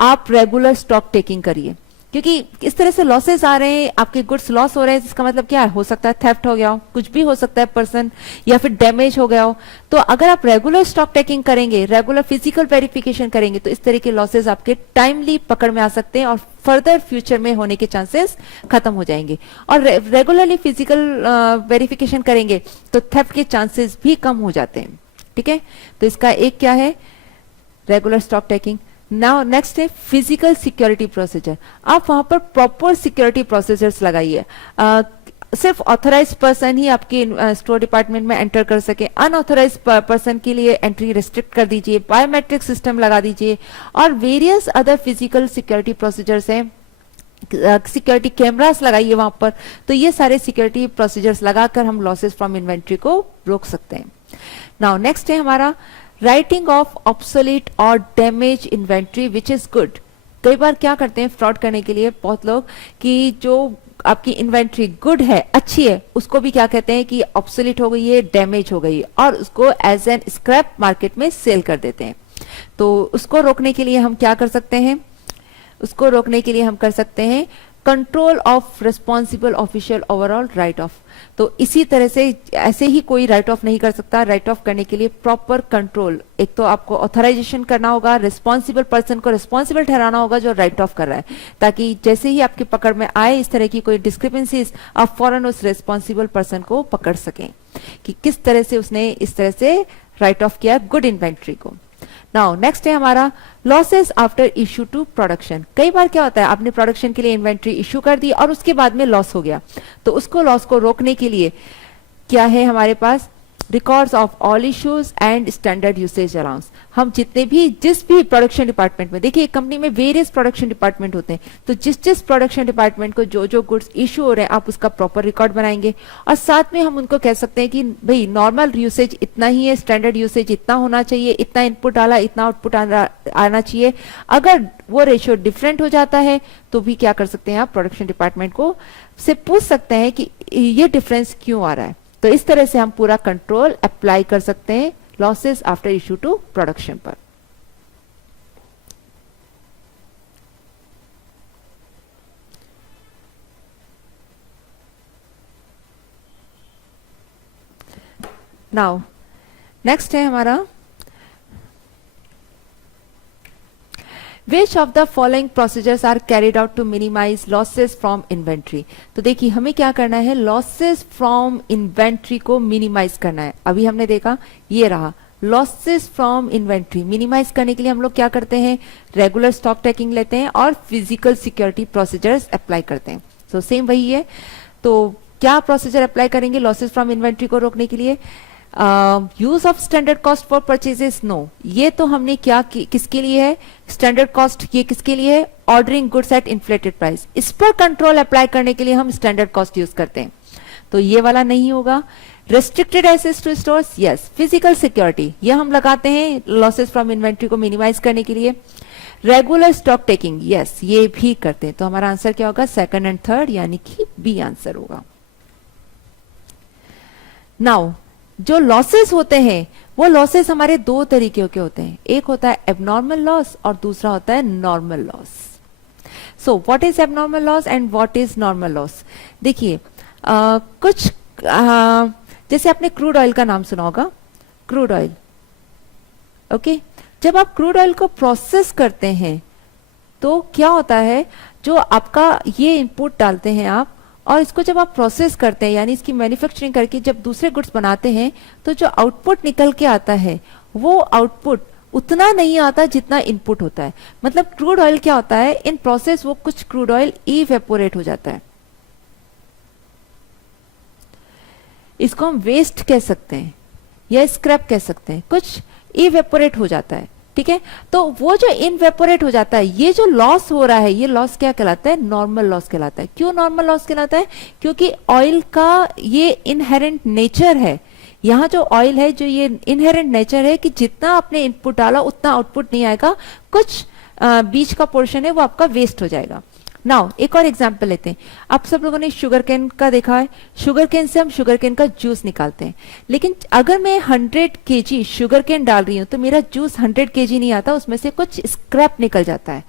आप रेगुलर स्टॉक टेकिंग करिए, क्योंकि इस तरह से लॉसेस आ रहे हैं, आपके गुड्स लॉस हो रहे हैं, इसका मतलब क्या है? हो सकता है थेफ्ट हो गया हो, कुछ भी हो सकता है पर्सन, या फिर डैमेज हो गया हो। तो अगर आप रेगुलर स्टॉक टेकिंग करेंगे, रेगुलर फिजिकल वेरिफिकेशन करेंगे, तो इस तरह के लॉसेस आपके टाइमली पकड़ में आ सकते हैं और फर्दर फ्यूचर में होने के चांसेस खत्म हो जाएंगे। और रेगुलरली फिजिकल वेरिफिकेशन करेंगे तो थेफ्ट के चांसेस भी कम हो जाते हैं। ठीक है। तो इसका एक क्या है? Regular stock taking. Now next है फिजिकल सिक्योरिटी प्रोसीजर। आप वहां पर प्रॉपर सिक्योरिटी प्रोसीजर्स लगाइए। सिर्फ ऑथराइज पर्सन ही आपके स्टोर डिपार्टमेंट में एंटर कर सके, अनऑथराइज पर्सन के लिए एंट्री रिस्ट्रिक्ट कर दीजिए, बायोमेट्रिक सिस्टम लगा दीजिए, और various other physical security procedures हैं, सिक्योरिटी कैमरास लगाइए वहां पर। तो ये सारे सिक्योरिटी प्रोसीजर्स लगाकर हम लॉसेस फ्रॉम इन्वेंट्री को रोक सकते हैं। नाउ नेक्स्ट है हमारा राइटिंग ऑफ ऑब्सोलीट और damage inventory which is good. कई बार क्या करते हैं फ्रॉड करने के लिए बहुत लोग, कि जो आपकी इन्वेंट्री गुड है, अच्छी है, उसको भी क्या कहते हैं कि ऑब्सोलीट हो गई है, डैमेज हो गई है, और उसको एज एन स्क्रैप मार्केट में सेल कर देते हैं। तो उसको रोकने के लिए हम क्या कर सकते हैं? उसको रोकने के लिए हम कर सकते हैं control of responsible official overall right of. तो इसी तरह से ऐसे ही कोई राइट ऑफ नहीं कर सकता। राइट ऑफ करने के लिए प्रॉपर कंट्रोल, एक तो आपको ऑथराइजेशन करना होगा, रिस्पॉन्सिबल पर्सन को रिस्पॉन्सिबल ठहराना होगा जो राइट ऑफ कर रहा है, ताकि जैसे ही आपके पकड़ में आए इस तरह की कोई डिस्क्रिपेंसीज, आप फौरन उस रिस्पॉन्सिबल पर्सन को पकड़ सकें कि किस तरह से उसने इस तरह से राइट ऑफ किया गुड इन्वेंट्री को। नाउ नेक्स्ट है हमारा losses after issue to production. कई बार क्या होता है, आपने प्रोडक्शन के लिए इन्वेंट्री इश्यू कर दी और उसके बाद में लॉस हो गया, तो उसको लॉस को रोकने के लिए क्या है हमारे पास? Records of all issues and standard usage allowance. हम जितने भी, जिस भी प्रोडक्शन डिपार्टमेंट में, देखिए कंपनी में वेरियस प्रोडक्शन डिपार्टमेंट होते हैं, तो जिस जिस प्रोडक्शन डिपार्टमेंट को जो जो गुड्स इशू हो रहे हैं आप उसका प्रॉपर रिकॉर्ड बनाएंगे, और साथ में हम उनको कह सकते हैं कि भाई नॉर्मल यूसेज इतना ही है, स्टैंडर्ड यूसेज इतना होना चाहिए, इतना इनपुट डाला, इतना आउटपुट आना चाहिए। अगर वो रेशियो डिफरेंट हो जाता है तो भी क्या कर सकते हैं, आप प्रोडक्शन डिपार्टमेंट को से पूछ सकते हैं कि ये डिफरेंस क्यों आ रहा है। तो इस तरह से हम पूरा कंट्रोल अप्लाई कर सकते हैं losses after issue to production पर। नाउ नेक्स्ट है हमारा Which of the following procedures are carried out to minimize losses from inventory? तो देखिए हमें क्या करना है, losses from inventory को minimize करना है। अभी हमने देखा ये रहा losses from inventory, minimize करने के लिए हम लोग क्या करते हैं, regular stock taking लेते हैं और physical security procedures apply करते हैं। So same वही है। तो क्या procedure apply करेंगे losses from inventory को रोकने के लिए? Use of standard cost for purchases, no. ये तो हमने क्या किसके लिए है, स्टैंडर्ड कॉस्ट, ये किसके लिए है, ordering goods at inflated price. इस पर कंट्रोल अप्लाई करने के लिए हम स्टैंडर्ड कॉस्ट यूज करते हैं, तो ये वाला नहीं होगा। Restricted access to stores, yes. Physical security, ये हम लगाते हैं लॉसेस फ्रॉम इन्वेंट्री को मिनिमाइज करने के लिए। रेगुलर स्टॉक टेकिंग, यस, ये भी करते हैं। तो हमारा आंसर क्या होगा, सेकंड एंड थर्ड, यानी कि बी आंसर होगा। नाउ जो लॉसेस होते हैं वो लॉसेस हमारे दो तरीके के होते हैं, एक होता है एबनॉर्मल लॉस और दूसरा होता है normal loss. So what is abnormal loss and what is normal loss? देखिए कुछ जैसे आपने क्रूड ऑयल का नाम सुना होगा, क्रूड ऑयल, ओके। जब आप क्रूड ऑयल को प्रोसेस करते हैं तो क्या होता है, जो आपका ये इनपुट डालते हैं आप, और इसको जब आप प्रोसेस करते हैं यानी इसकी मैन्युफैक्चरिंग करके जब दूसरे गुड्स बनाते हैं, तो जो आउटपुट निकल के आता है वो आउटपुट उतना नहीं आता जितना इनपुट होता है। मतलब क्रूड ऑयल क्या होता है, इन प्रोसेस वो कुछ क्रूड ऑयल इवेपोरेट हो जाता है, इसको हम वेस्ट कह सकते हैं या स्क्रैप कह सकते हैं, कुछ इवेपोरेट हो जाता है, ठीक है। तो वो जो इनवेपोरेट हो जाता है, ये जो लॉस हो रहा है, ये लॉस क्या कहलाता है, नॉर्मल लॉस कहलाता है। क्यों नॉर्मल लॉस कहलाता है, क्योंकि ऑयल का ये इनहेरेंट नेचर है, यहाँ जो ऑयल है जो ये इनहेरेंट नेचर है कि जितना आपने इनपुट डाला उतना आउटपुट नहीं आएगा, कुछ बीच का पोर्शन है वो आपका वेस्ट हो जाएगा। नाउ एक और एग्जांपल लेते हैं। आप सब लोगों ने शुगर केन का देखा है, शुगर केन से हम शुगर केन का जूस निकालते हैं, लेकिन अगर मैं 100 केजी शुगर केन डाल रही हूं तो मेरा जूस 100 केजी नहीं आता, उसमें से कुछ स्क्रैप निकल जाता है।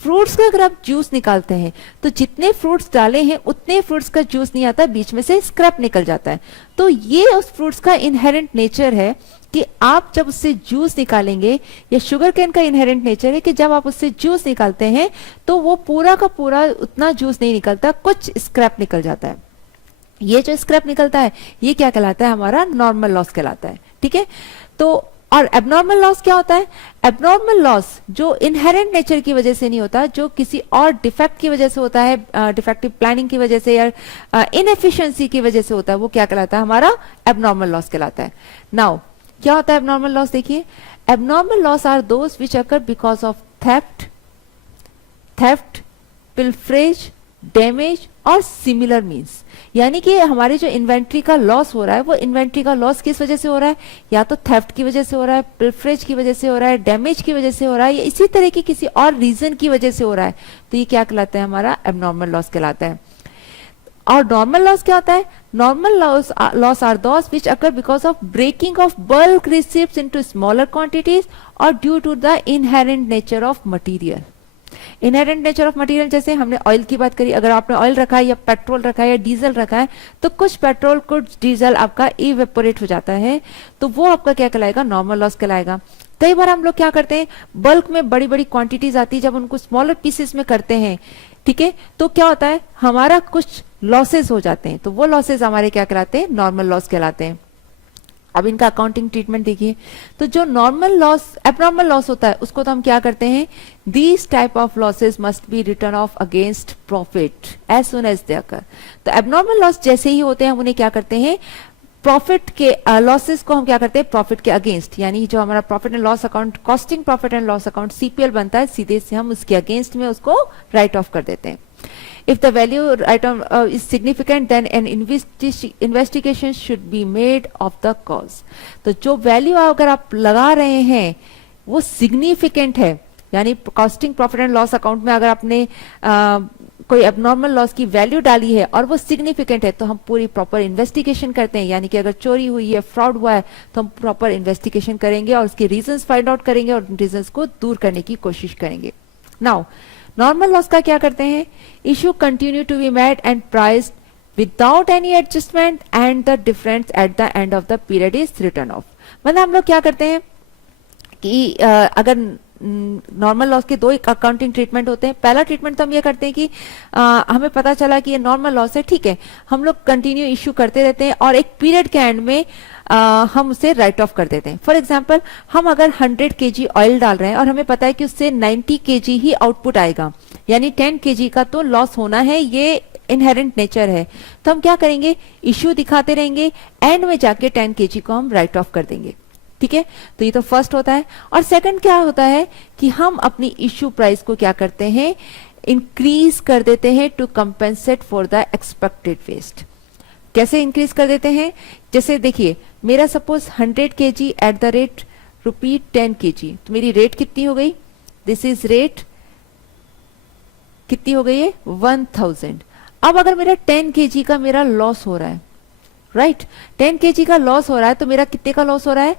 फ्रूट्स का अगर आप जूस निकालते हैं तो जितने फ्रूट्स डाले हैं उतने फ्रूट्स का जूस नहीं आता, बीच में से स्क्रैप निकल जाता है। तो ये उस फ्रूट्स का इनहेरेंट नेचर है कि आप जब उससे जूस निकालेंगे, या शुगर केन का इनहेरेंट नेचर है कि जब आप उससे जूस निकालते हैं तो वो पूरा का पूरा उतना जूस नहीं निकलता, कुछ स्क्रैप निकल जाता है। ये जो स्क्रैप निकलता है ये क्या कहलाता है, हमारा नॉर्मल लॉस कहलाता है, ठीक है। तो और एबनॉर्मल लॉस क्या होता है, एबनॉर्मल लॉस जो इनहेरेंट नेचर की वजह से नहीं होता, जो किसी और डिफेक्ट की वजह से होता है, डिफेक्टिव प्लानिंग की वजह से या इनएफिशिएंसी की वजह से होता है, वो क्या कहलाता है, हमारा एबनॉर्मल लॉस कहलाता है। नाउ क्या होता है एबनॉर्मल लॉस, देखिए abnormal loss are those which occur because of theft, pilferage, damage और सिमिलर मीन्स। यानी कि हमारे जो इन्वेंट्री का लॉस हो रहा है वो इन्वेंट्री का लॉस किस वजह से हो रहा है, या तो थेफ्ट की वजह से हो रहा है, पिल्फरेज की वजह से हो रहा है, डैमेज की वजह से हो रहा है, या इसी तरह की किसी और रीजन की वजह से हो रहा है, तो ये क्या कहलाता है, हमारा एबनॉर्मल लॉस कहलाता है। और नॉर्मल लॉस क्या होता है, normal loss are those which occur because of breaking of bulk receipts into smaller quantities और due to the inherent nature of material. Inherent nature of material, जैसे हमने ऑयल की बात करी, अगर आपने ऑयल रखा है या पेट्रोल रखा है या डीजल रखा है, तो कुछ पेट्रोल कुछ डीजल आपका इवेपोरेट हो जाता है, तो वो आपका क्या कहलाएगा, नॉर्मल लॉस कहलाएगा। कई बार हम लोग क्या करते हैं, बल्क में बड़ी बड़ी क्वांटिटीज आती है, जब उनको स्मॉलर पीसेस में करते हैं, ठीक है, तो क्या होता है, हमारा कुछ लॉसेस हो जाते हैं, तो वो लॉसेस हमारे क्या कहलाते हैं, नॉर्मल लॉस कहलाते हैं। अब इनका अकाउंटिंग ट्रीटमेंट देखिए, तो जो नॉर्मल लॉस, एबनॉर्मल लॉस होता है उसको तो हम क्या करते हैं, these type of losses must be written off against profit as soon as they occur. तो एबनॉर्मल लॉस जैसे ही होते हैं हम उन्हें क्या करते हैं, प्रॉफिट के लॉसेस को हम क्या करते हैं, प्रॉफिट के अगेंस्ट, यानी जो हमारा profit and loss account, costing profit and loss account CPL बनता है, सीधे से हम उसके अगेंस्ट में उसको राइट ऑफ कर देते हैं। If the value item is significant, then an investigation should be made of the cause. तो जो वैल्यू अगर आप लगा रहे हैं वो सिग्निफिकेंट है, यानी costing profit and loss account में अगर आपने कोई एबनॉर्मल लॉस की वैल्यू डाली है और वो सिग्निफिकेंट है, तो हम पूरी प्रॉपर इन्वेस्टिगेशन करते हैं, यानी कि अगर चोरी हुई है, फ्रॉड हुआ है, तो हम प्रॉपर इन्वेस्टिगेशन करेंगे और उसके रीजंस फाइंड आउट करेंगे और रीजंस को दूर करने की कोशिश करेंगे। नाउ नॉर्मल लॉस का क्या करते हैं, issue continue to be made and priced without any adjustment and the difference at the end of the period is written off. मतलब हम लोग क्या करते हैं कि अगर नॉर्मल लॉस के दो अकाउंटिंग ट्रीटमेंट होते हैं। पहला ट्रीटमेंट तो हम ये करते हैं कि हमें पता चला कि ये नॉर्मल लॉस है, ठीक है, हम लोग कंटिन्यू इश्यू करते रहते हैं और एक पीरियड के एंड में हम उसे राइट ऑफ कर देते हैं। फॉर एग्जांपल हम अगर 100 केजी ऑयल डाल रहे हैं और हमें पता है कि उससे 90 केजी ही आउटपुट आएगा, यानी 10 केजी का तो लॉस होना है, ये इनहेरेंट नेचर है, तो हम क्या करेंगे, इश्यू दिखाते रहेंगे, एंड में जाके 10 केजी को हम राइट ऑफ कर देंगे, ठीक है। तो ये तो फर्स्ट होता है। और सेकंड क्या होता है कि हम अपनी इश्यू प्राइस को क्या करते हैं, इंक्रीज कर देते हैं to compensate for the expected waste. कैसे इंक्रीज कर देते हैं, जैसे देखिए मेरा suppose 100 kg at the rate ₹10 kg, तो मेरी रेट कितनी हो गई, दिस इज रेट कितनी हो गई है 1000। अब अगर मेरा 10 केजी का मेरा लॉस हो रहा है, राइट 10 केजी का लॉस हो रहा है, तो मेरा कितने का लॉस हो रहा है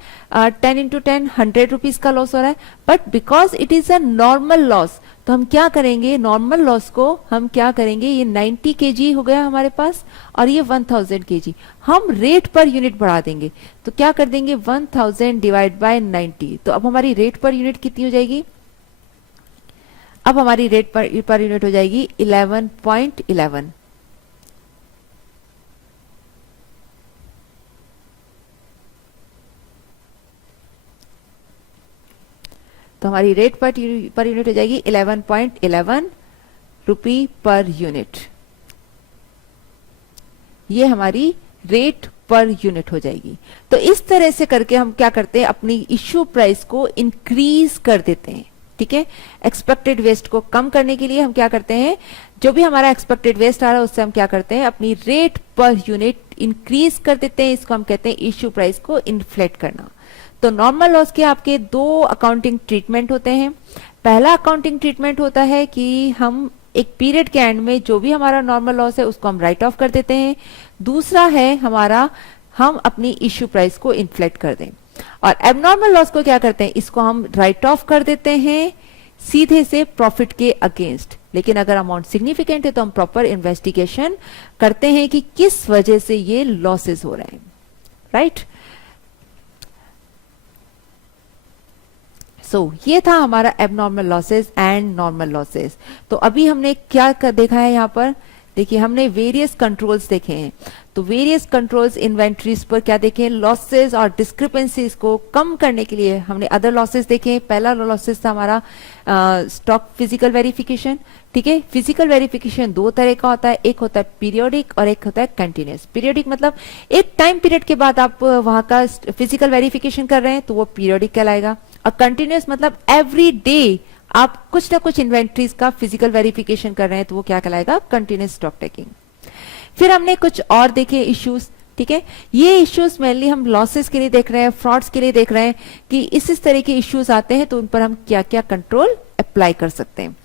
10 into 10 100 रुपीज का लॉस हो रहा है, but because it is a normal loss, तो हम क्या करेंगे, नॉर्मल लॉस को हम क्या करेंगे, ये 90 केजी हो गया हमारे पास और ये 1000 केजी, हम रेट पर यूनिट बढ़ा देंगे। तो क्या कर देंगे, 1000 डिवाइड बाय 90। तो अब हमारी रेट पर यूनिट कितनी हो जाएगी, अब हमारी रेट पर यूनिट हो जाएगी 11.11। तो हमारी रेट पर यूनिट हो जाएगी 11.11 रुपी पर यूनिट। ये हमारी रेट पर यूनिट हो जाएगी। तो इस तरह से करके हम क्या करते हैं, अपनी इश्यू प्राइस को इंक्रीज कर देते हैं। ठीक है, एक्सपेक्टेड वेस्ट को कम करने के लिए हम क्या करते हैं, जो भी हमारा एक्सपेक्टेड वेस्ट आ रहा है उससे हम क्या करते हैं, अपनी रेट पर यूनिट इंक्रीज कर देते हैं। इसको हम कहते हैं इश्यू प्राइस को इन्फ्लेट करना। तो नॉर्मल लॉस के आपके दो अकाउंटिंग ट्रीटमेंट होते हैं। पहला अकाउंटिंग ट्रीटमेंट होता है कि हम एक पीरियड के एंड में जो भी हमारा नॉर्मल लॉस है उसको हम राइट ऑफ कर देते हैं। दूसरा है हमारा, हम अपनी इश्यू प्राइस को इन्फ्लेट कर दें। और एबनॉर्मल लॉस को क्या करते हैं, इसको हम राइट ऑफ कर देते हैं सीधे से प्रॉफिट के अगेंस्ट। लेकिन अगर अमाउंट सिग्निफिकेंट है तो हम प्रॉपर इन्वेस्टिगेशन करते हैं कि किस वजह से ये लॉसेस हो रहे हैं। राइट, सो ये था हमारा abnormal losses and normal losses. तो अभी हमने क्या देखा है, यहाँ पर देखिए हमने वेरियस कंट्रोल्स देखे हैं। तो वेरियस कंट्रोल्स इन्वेंट्रीज पर क्या देखे, लॉसेस और डिस्क्रिपेंसीज को कम करने के लिए हमने अदर लॉसेस देखे। पहला लॉसेस था हमारा स्टॉक फिजिकल वेरिफिकेशन। ठीक है, फिजिकल वेरिफिकेशन दो तरह का होता है, एक होता है पीरियोडिक और एक होता है कंटिन्यूस। पीरियोडिक मतलब एक टाइम पीरियड के बाद आप वहां का फिजिकल वेरिफिकेशन कर रहे हैं तो वो पीरियोडिक कहलाएगा। और कंटिन्यूस मतलब एवरी डे आप कुछ ना कुछ इन्वेंट्रीज का फिजिकल वेरिफिकेशन कर रहे हैं तो वो क्या कहलाएगा, कंटिन्यूस स्टॉक टेकिंग। फिर हमने कुछ और देखे इश्यूज। ठीक है, ये इश्यूज मेनली हम लॉसेस के लिए देख रहे हैं, फ्रॉड्स के लिए देख रहे हैं कि इस तरह के इश्यूज आते हैं तो उन पर हम क्या क्या कंट्रोल अप्लाई कर सकते हैं।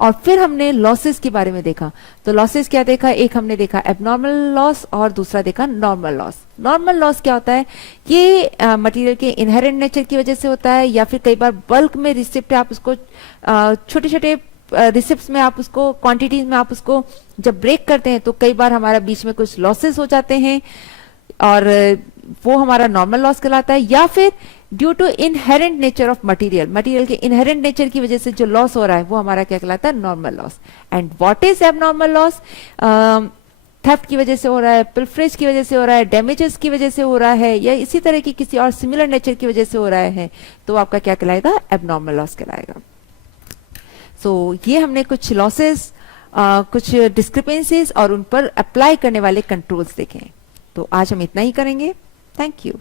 और फिर हमने लॉसेस के बारे में देखा। तो लॉसेस क्या देखा, एक हमने देखा एबनॉर्मल लॉस और दूसरा देखा नॉर्मल लॉस। नॉर्मल लॉस क्या होता है, ये मटेरियल के इनहेरेंट नेचर की वजह से होता है, या फिर कई बार बल्क में रिसिप्ट आप उसको छोटे छोटे रिसिप्ट्स में आप उसको क्वांटिटीज में आप उसको जब ब्रेक करते हैं तो कई बार हमारा बीच में कुछ लॉसेस हो जाते हैं और वो हमारा नॉर्मल लॉस कहलाता है। या फिर due to inherent nature of material, material के इनहेरेंट नेचर की वजह से जो लॉस हो रहा है वो हमारा क्या कहलाता है, normal loss. And what is abnormal loss, theft की वजह से हो रहा है, पिल्फरेज की वजह से हो रहा है, डैमेजेस की वजह से हो रहा है, या इसी तरह की किसी और सिमिलर नेचर की वजह से हो रहा है तो आपका क्या कहलाएगा, एबनॉर्मल लॉस कहलाएगा। सो ये हमने कुछ लॉसेस, कुछ डिस्क्रिपेंसीज और उन पर अप्लाई करने वाले कंट्रोल्स देखे हैं। तो आज हम इतना ही करेंगे। Thank you.